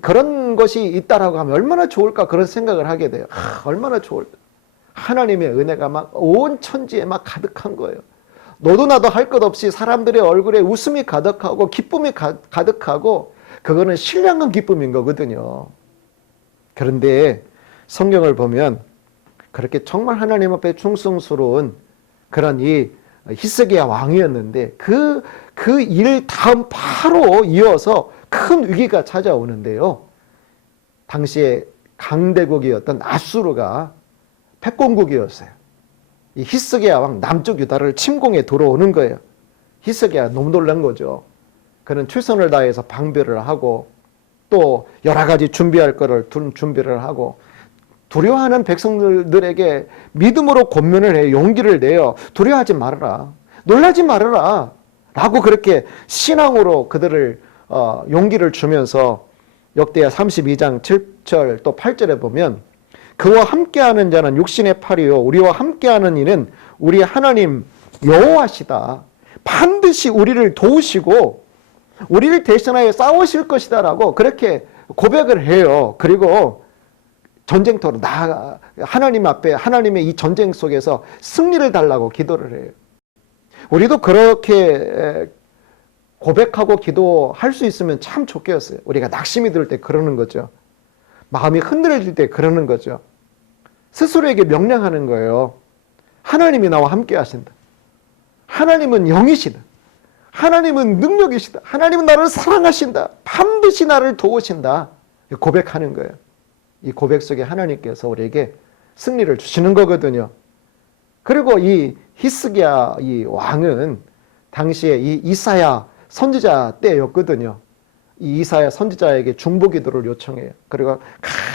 그런 것이 있다라고 하면 얼마나 좋을까 그런 생각을 하게 돼요. 얼마나 좋을까. 하나님의 은혜가 막 온 천지에 막 가득한 거예요. 너도 나도 할 것 없이 사람들의 얼굴에 웃음이 가득하고 기쁨이 가득하고 그거는 신령한 기쁨인 거거든요. 그런데 성경을 보면 그렇게 정말 하나님 앞에 충성스러운 그런 이 히스기야 왕이었는데 그 일 다음 바로 이어서 큰 위기가 찾아오는데요. 당시에 강대국이었던 아수르가 패권국이었어요. 이 히스기야 왕 남쪽 유다를 침공해 들어오는 거예요. 히스기야 너무 놀란 거죠. 그는 최선을 다해서 방비를 하고 또 여러 가지 준비할 거를 준비를 하고 두려워하는 백성들에게 믿음으로 권면을 해요. 용기를 내요. 두려워하지 말아라. 놀라지 말아라. 라고 그렇게 신앙으로 그들을 용기를 주면서 역대하 32장 7절 또 8절에 보면 그와 함께하는 자는 육신의 팔이요 우리와 함께하는 이는 우리 하나님 여호와시다. 반드시 우리를 도우시고 우리를 대신하여 싸우실 것이다라고 그렇게 고백을 해요. 그리고 전쟁터로 나아가 하나님 앞에 하나님의 이 전쟁 속에서 승리를 달라고 기도를 해요. 우리도 그렇게 고백하고 기도할 수 있으면 참 좋겠어요. 우리가 낙심이 들 때 그러는 거죠. 마음이 흔들릴 때 그러는 거죠. 스스로에게 명령하는 거예요. 하나님이 나와 함께 하신다. 하나님은 영이시다. 하나님은 능력이시다. 하나님은 나를 사랑하신다. 반드시 나를 도우신다. 고백하는 거예요. 이 고백 속에 하나님께서 우리에게 승리를 주시는 거거든요. 그리고 이 히스기야 이 왕은 당시에 이 이사야 선지자 때였거든요. 이 이사야 선지자에게 중보기도를 요청해요. 그리고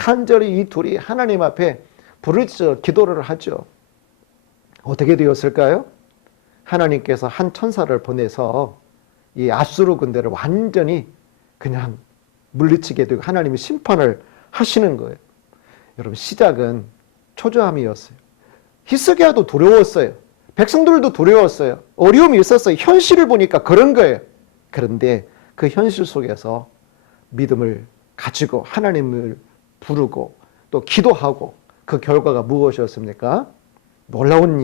간절히 이 둘이 하나님 앞에 부르짖어 기도를 하죠. 어떻게 되었을까요? 하나님께서 한 천사를 보내서 이 아수르 군대를 완전히 그냥 물리치게 되고 하나님이 심판을 하시는 거예요. 여러분 시작은 초조함이었어요. 히스기야도 두려웠어요. 백성들도 두려웠어요. 어려움이 있었어요. 현실을 보니까 그런 거예요. 그런데 그 현실 속에서 믿음을 가지고 하나님을 부르고 또 기도하고 그 결과가 무엇이었습니까? 놀라운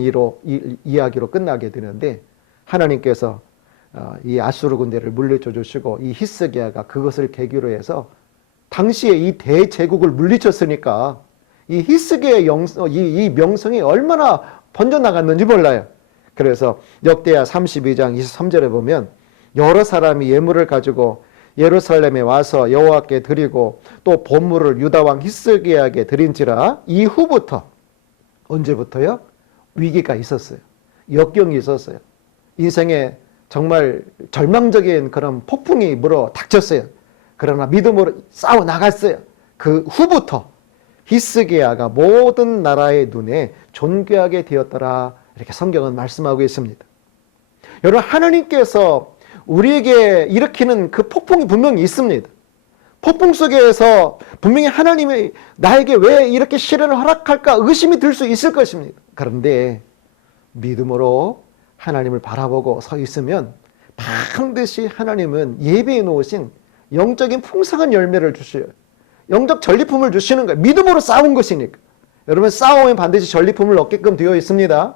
이야기로 끝나게 되는데 하나님께서 이 아수르 군대를 물리쳐 주시고 이 히스기야가 그것을 계기로 해서 당시에 이 대제국을 물리쳤으니까 이 히스기야의 이 명성이 얼마나 번져나갔는지 몰라요. 그래서 역대하 32장 23절에 보면 여러 사람이 예물을 가지고 예루살렘에 와서 여호와께 드리고 또 번물을 유다왕 히스기야에게 드린지라 이후부터 언제부터요? 위기가 있었어요. 역경이 있었어요. 인생에 정말 절망적인 그런 폭풍이 물어 닥쳤어요. 그러나 믿음으로 싸워 나갔어요. 그 후부터 히스기야가 모든 나라의 눈에 존귀하게 되었더라. 이렇게 성경은 말씀하고 있습니다. 여러분 하나님께서 우리에게 일으키는 그 폭풍이 분명히 있습니다. 폭풍 속에서 분명히 하나님이 나에게 왜 이렇게 시련을 허락할까 의심이 들 수 있을 것입니다. 그런데 믿음으로 하나님을 바라보고 서 있으면 반드시 하나님은 예비해 놓으신 영적인 풍성한 열매를 주셔요. 영적 전리품을 주시는 거예요. 믿음으로 싸운 것이니까. 여러분 싸우면 반드시 전리품을 얻게끔 되어 있습니다.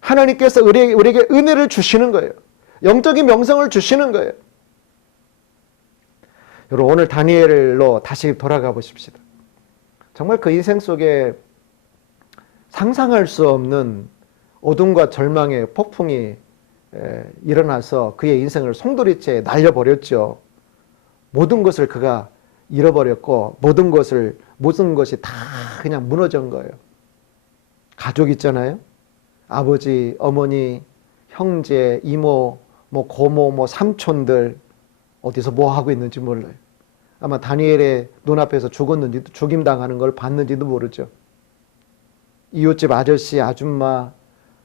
하나님께서 우리에게 은혜를 주시는 거예요. 영적인 명성을 주시는 거예요. 여러분 오늘 다니엘로 다시 돌아가 보십시다. 정말 그 인생 속에 상상할 수 없는 어둠과 절망의 폭풍이 일어나서 그의 인생을 송두리째 날려버렸죠. 모든 것을 그가 잃어버렸고 모든 것이 다 그냥 무너진 거예요. 가족 있잖아요. 아버지, 어머니, 형제, 이모, 고모, 삼촌들 어디서 뭐 하고 있는지 몰라요. 아마 다니엘의 눈앞에서 죽었는지도 죽임당하는 걸 봤는지도 모르죠. 이웃집 아저씨, 아줌마,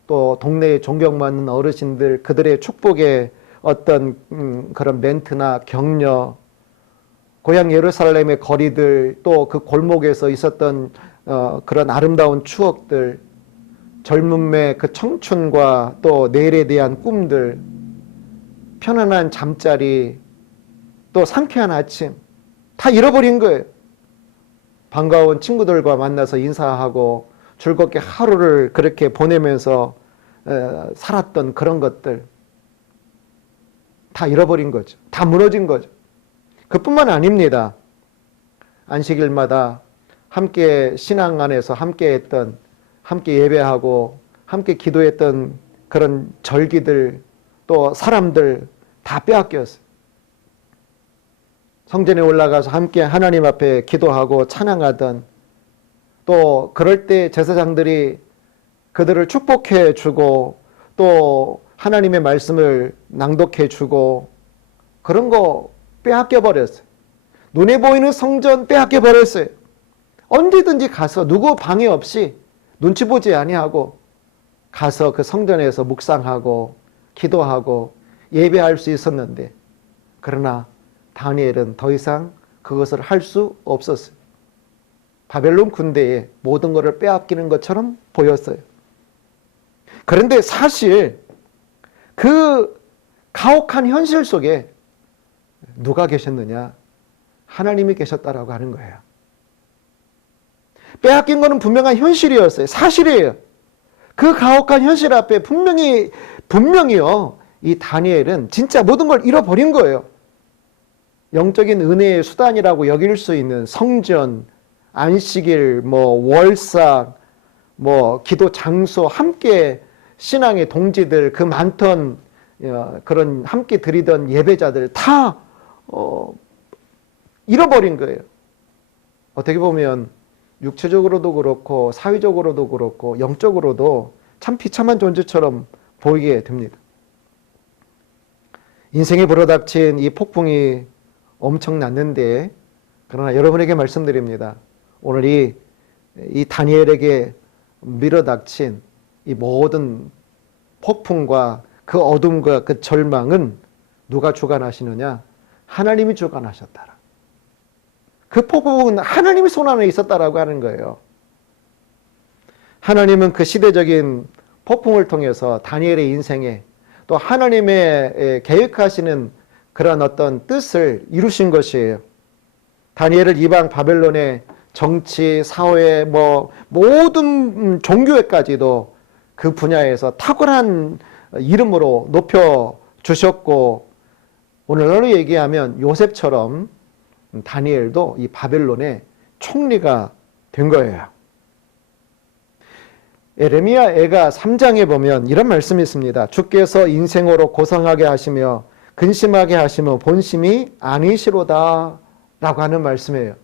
또 동네에 존경받는 어르신들, 그들의 축복의 어떤 그런 멘트나 격려, 고향 예루살렘의 거리들, 또 그 골목에서 있었던 그런 아름다운 추억들, 젊음의 그 청춘과 또 내일에 대한 꿈들, 편안한 잠자리, 또 상쾌한 아침, 다 잃어버린 거예요. 반가운 친구들과 만나서 인사하고 즐겁게 하루를 그렇게 보내면서 살았던 그런 것들 다 잃어버린 거죠. 다 무너진 거죠. 그뿐만 아닙니다. 안식일마다 함께 신앙 안에서 함께 예배하고 함께 기도했던 그런 절기들 또 사람들 다 빼앗겼어요. 성전에 올라가서 함께 하나님 앞에 기도하고 찬양하던 또 그럴 때 제사장들이 그들을 축복해 주고 또 하나님의 말씀을 낭독해 주고 그런 거 빼앗겨 버렸어요. 눈에 보이는 성전 빼앗겨 버렸어요. 언제든지 가서 누구 방해 없이 눈치 보지 아니하고 가서 그 성전에서 묵상하고 기도하고 예배할 수 있었는데 그러나 다니엘은 더 이상 그것을 할 수 없었어요. 바벨론 군대에 모든 것을 빼앗기는 것처럼 보였어요. 그런데 사실 그 가혹한 현실 속에 누가 계셨느냐? 하나님이 계셨다라고 하는 거예요. 빼앗긴 것은 분명한 현실이었어요. 사실이에요. 그 가혹한 현실 앞에 분명히요, 이 다니엘은 진짜 모든 걸 잃어버린 거예요. 영적인 은혜의 수단이라고 여길 수 있는 성전, 안식일, 월삭, 기도 장소, 함께 신앙의 동지들, 그 많던 그런 함께 드리던 예배자들 다 잃어버린 거예요. 어떻게 보면 육체적으로도 그렇고 사회적으로도 그렇고 영적으로도 참 비참한 존재처럼 보이게 됩니다. 인생에 불어닥친 이 폭풍이 엄청났는데, 그러나 여러분에게 말씀드립니다. 오늘 이 다니엘에게 밀어닥친 이 모든 폭풍과 그 어둠과 그 절망은 누가 주관하시느냐? 하나님이 주관하셨다라. 그 폭풍은 하나님의 손 안에 있었다라고 하는 거예요. 하나님은 그 시대적인 폭풍을 통해서 다니엘의 인생에 또 하나님의 계획하시는 그런 어떤 뜻을 이루신 것이에요. 다니엘을 이방 바벨론의 정치, 사회, 모든 종교에까지도 그 분야에서 탁월한 이름으로 높여 주셨고, 오늘날로 얘기하면 요셉처럼 다니엘도 이 바벨론의 총리가 된 거예요. 에레미야 애가 3장에 보면 이런 말씀이 있습니다. 주께서 인생으로 고상하게 하시며 근심하게 하시며 본심이 아니시로다 라고 하는 말씀이에요.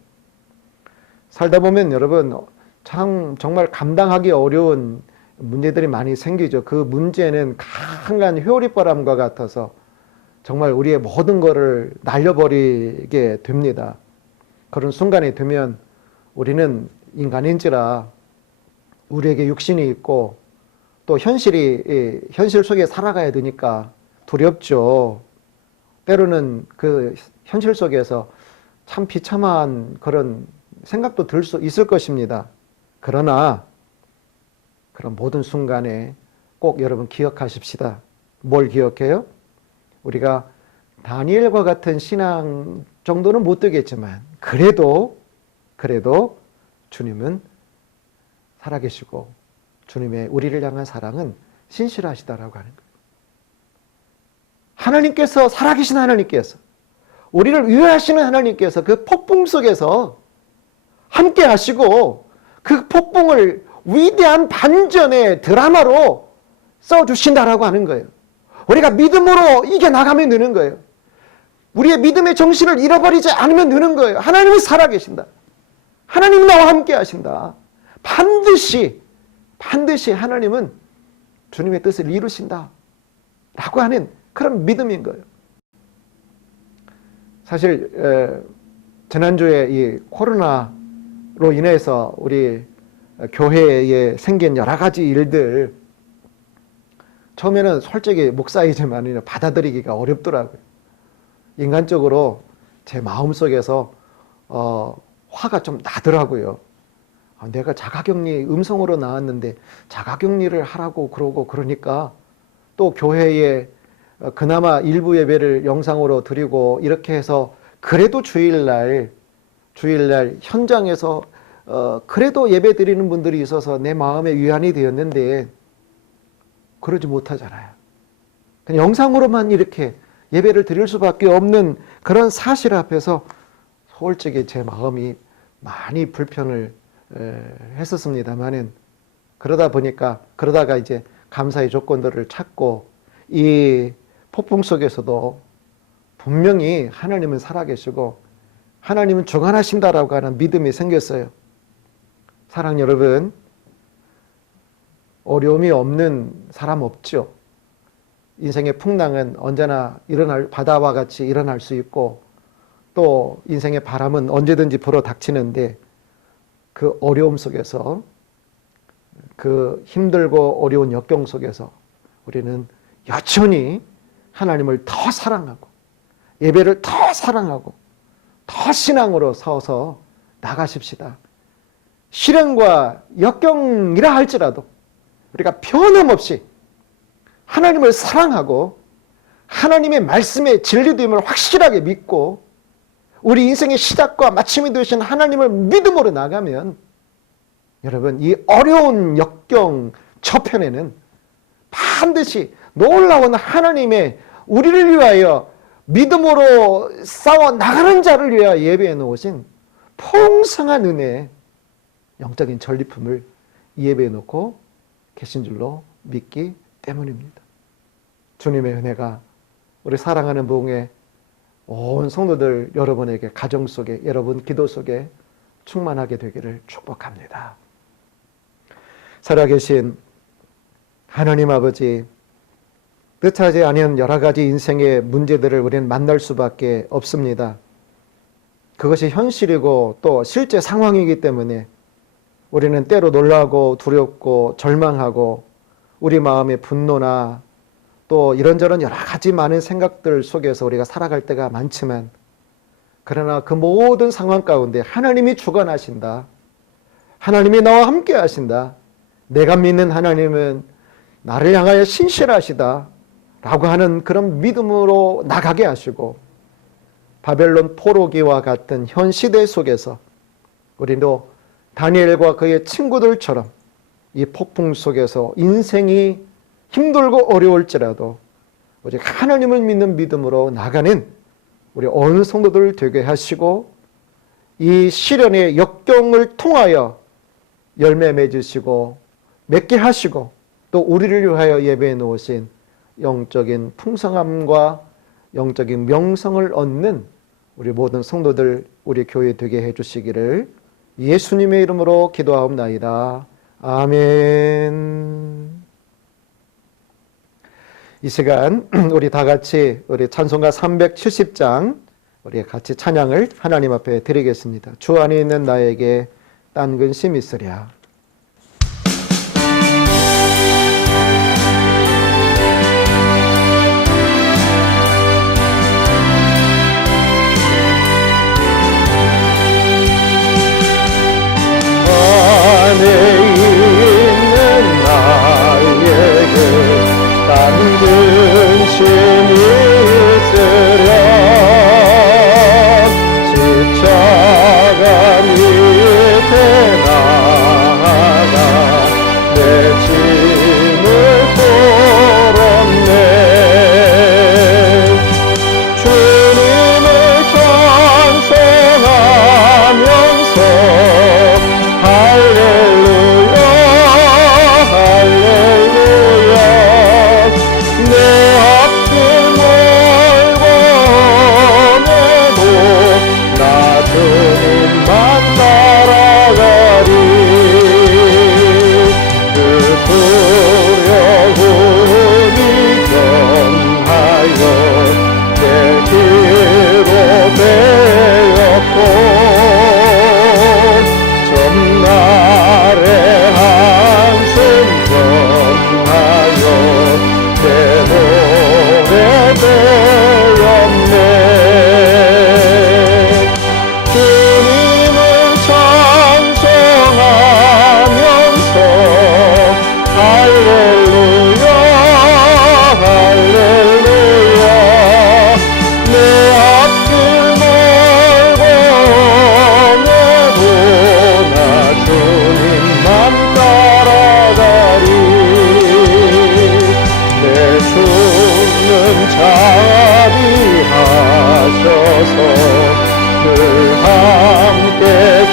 살다 보면 여러분 정말 감당하기 어려운 문제들이 많이 생기죠. 그 문제는 강한 회오리바람과 같아서 정말 우리의 모든 것을 날려버리게 됩니다. 그런 순간이 되면 우리는 인간인지라 우리에게 육신이 있고 또 현실 속에 살아가야 되니까 두렵죠. 때로는 그 현실 속에서 참 비참한 그런 생각도 들 수 있을 것입니다. 그러나 그런 모든 순간에 꼭 여러분 기억하십시다. 뭘 기억해요? 우리가 다니엘과 같은 신앙 정도는 못 되겠지만 그래도 주님은 살아계시고 주님의 우리를 향한 사랑은 신실하시다라고 하는 거예요. 하나님께서, 살아계신 하나님께서, 우리를 위하시는 하나님께서 그 폭풍 속에서 함께 하시고 그 폭풍을 위대한 반전의 드라마로 써주신다라고 하는 거예요. 우리가 믿음으로 이겨나가면 되는 거예요. 우리의 믿음의 정신을 잃어버리지 않으면 되는 거예요. 하나님이 살아계신다. 하나님이 나와 함께 하신다. 반드시 하나님은 주님의 뜻을 이루신다 라고 하는 그런 믿음인 거예요. 사실 지난주에 이 코로나로 인해서 우리 교회에 생긴 여러 가지 일들, 처음에는 솔직히 목사이지만 받아들이기가 어렵더라고요. 인간적으로 제 마음속에서 화가 좀 나더라고요. 내가 자가격리 음성으로 나왔는데 자가격리를 하라고 그러고, 그러니까 또 교회에 그나마 일부 예배를 영상으로 드리고 이렇게 해서 그래도 주일날 현장에서 그래도 예배 드리는 분들이 있어서 내 마음에 위안이 되었는데 그러지 못하잖아요. 그냥 영상으로만 이렇게 예배를 드릴 수밖에 없는 그런 사실 앞에서 솔직히 제 마음이 많이 불편을 했었습니다만은, 그러다가 이제 감사의 조건들을 찾고 이 폭풍 속에서도 분명히 하나님은 살아계시고 하나님은 주관하신다라고 하는 믿음이 생겼어요. 사랑 여러분, 어려움이 없는 사람 없죠. 인생의 풍랑은 언제나 바다와 같이 일어날 수 있고, 또 인생의 바람은 언제든지 불어 닥치는데, 그 어려움 속에서, 그 힘들고 어려운 역경 속에서 우리는 여전히 하나님을 더 사랑하고 예배를 더 사랑하고 더 신앙으로 서서 나가십시다. 시련과 역경이라 할지라도 우리가 변함없이 하나님을 사랑하고 하나님의 말씀의 진리됨을 확실하게 믿고 우리 인생의 시작과 마침이 되신 하나님을 믿음으로 나가면 여러분, 이 어려운 역경 저편에는 반드시 놀라운 하나님의 우리를 위하여 믿음으로 싸워 나가는 자를 위하여 예배해 놓으신 풍성한 은혜의 영적인 전리품을 예배해 놓고 계신 줄로 믿기 때문입니다. 주님의 은혜가 우리 사랑하는 부흥의 온 성도들 여러분에게 가정 속에, 여러분 기도 속에 충만하게 되기를 축복합니다. 살아계신 하나님 아버지, 뜻하지 않은 여러 가지 인생의 문제들을 우리는 만날 수밖에 없습니다. 그것이 현실이고 또 실제 상황이기 때문에 우리는 때로 놀라고 두렵고 절망하고 우리 마음의 분노나 또 이런저런 여러 가지 많은 생각들 속에서 우리가 살아갈 때가 많지만, 그러나 그 모든 상황 가운데 하나님이 주관하신다. 하나님이 나와 함께 하신다. 내가 믿는 하나님은 나를 향하여 신실하시다 라고 하는 그런 믿음으로 나가게 하시고, 바벨론 포로기와 같은 현 시대 속에서 우리도 다니엘과 그의 친구들처럼 이 폭풍 속에서 인생이 힘들고 어려울지라도 오직 하나님을 믿는 믿음으로 나가는 우리 온 성도들 되게 하시고, 이 시련의 역경을 통하여 열매 맺으시고 맺게 하시고, 또 우리를 위하여 예배해 놓으신 영적인 풍성함과 영적인 명성을 얻는 우리 모든 성도들, 우리 교회 되게 해주시기를 예수님의 이름으로 기도하옵나이다. 아멘. 이 시간 우리 다 같이 우리 찬송가 370장 우리 같이 찬양을 하나님 앞에 드리겠습니다. 주 안에 있는 나에게 딴 근심 있으랴. 안에 있는 나에게 딴 근심이 있으랴. 십자가 밑에 나아가 내 짐을 풀었네. 주님을 찬송하면서 할렐루야 할렐루야. 내 앞길 멀고 내도 나 주님만 따라가리. 그 두려움이 겸하여 내 길로 되었고, 전날의 한숨 전하여 내 노래 되었네. 주님을 찬송하면서 할렐루야 할렐루야. 내 앞길 멀고 내도 나 주님만 따라가리. 내 죽는 자비하셔서 늘 함께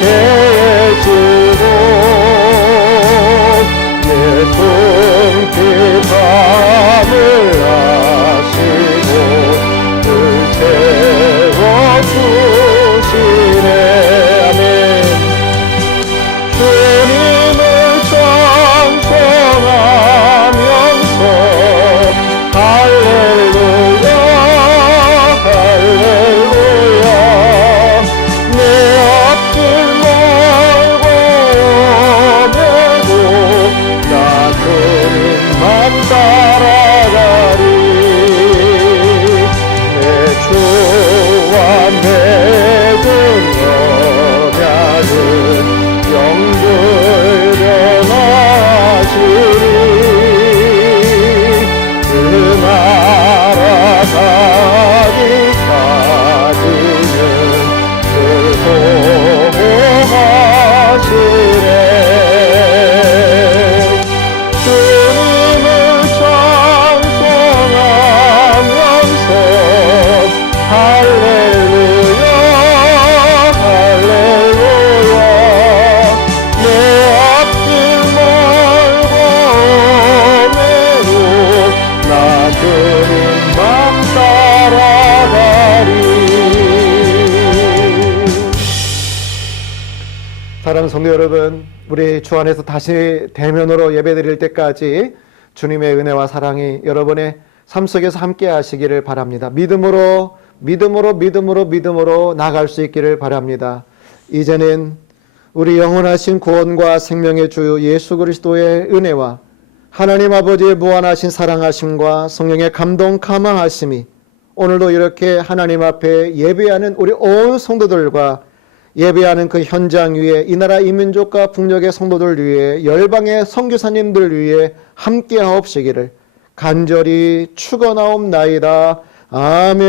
계시고, 내 숨길 밤을 아시고 늘 채워주시네. 아멘. 주님을 찬송하면서 할렐루야 할렐루야. 내 앞길 멀고 내도 나 주님만 따라 사랑하는 성도 여러분, 우리 주 안에서 다시 대면으로 예배드릴 때까지 주님의 은혜와 사랑이 여러분의 삶 속에서 함께 하시기를 바랍니다. 믿음으로 나갈 수 있기를 바랍니다. 이제는 우리 영원하신 구원과 생명의 주 예수 그리스도의 은혜와 하나님 아버지의 무한하신 사랑하심과 성령의 감동 감화하심이 오늘도 이렇게 하나님 앞에 예배하는 우리 온 성도들과 예배하는 그 현장 위에 이 나라 이민족과 북녘의 성도들 위해 열방의 선교사님들 위해 함께하옵시기를 간절히 축원하옵나이다. 아멘.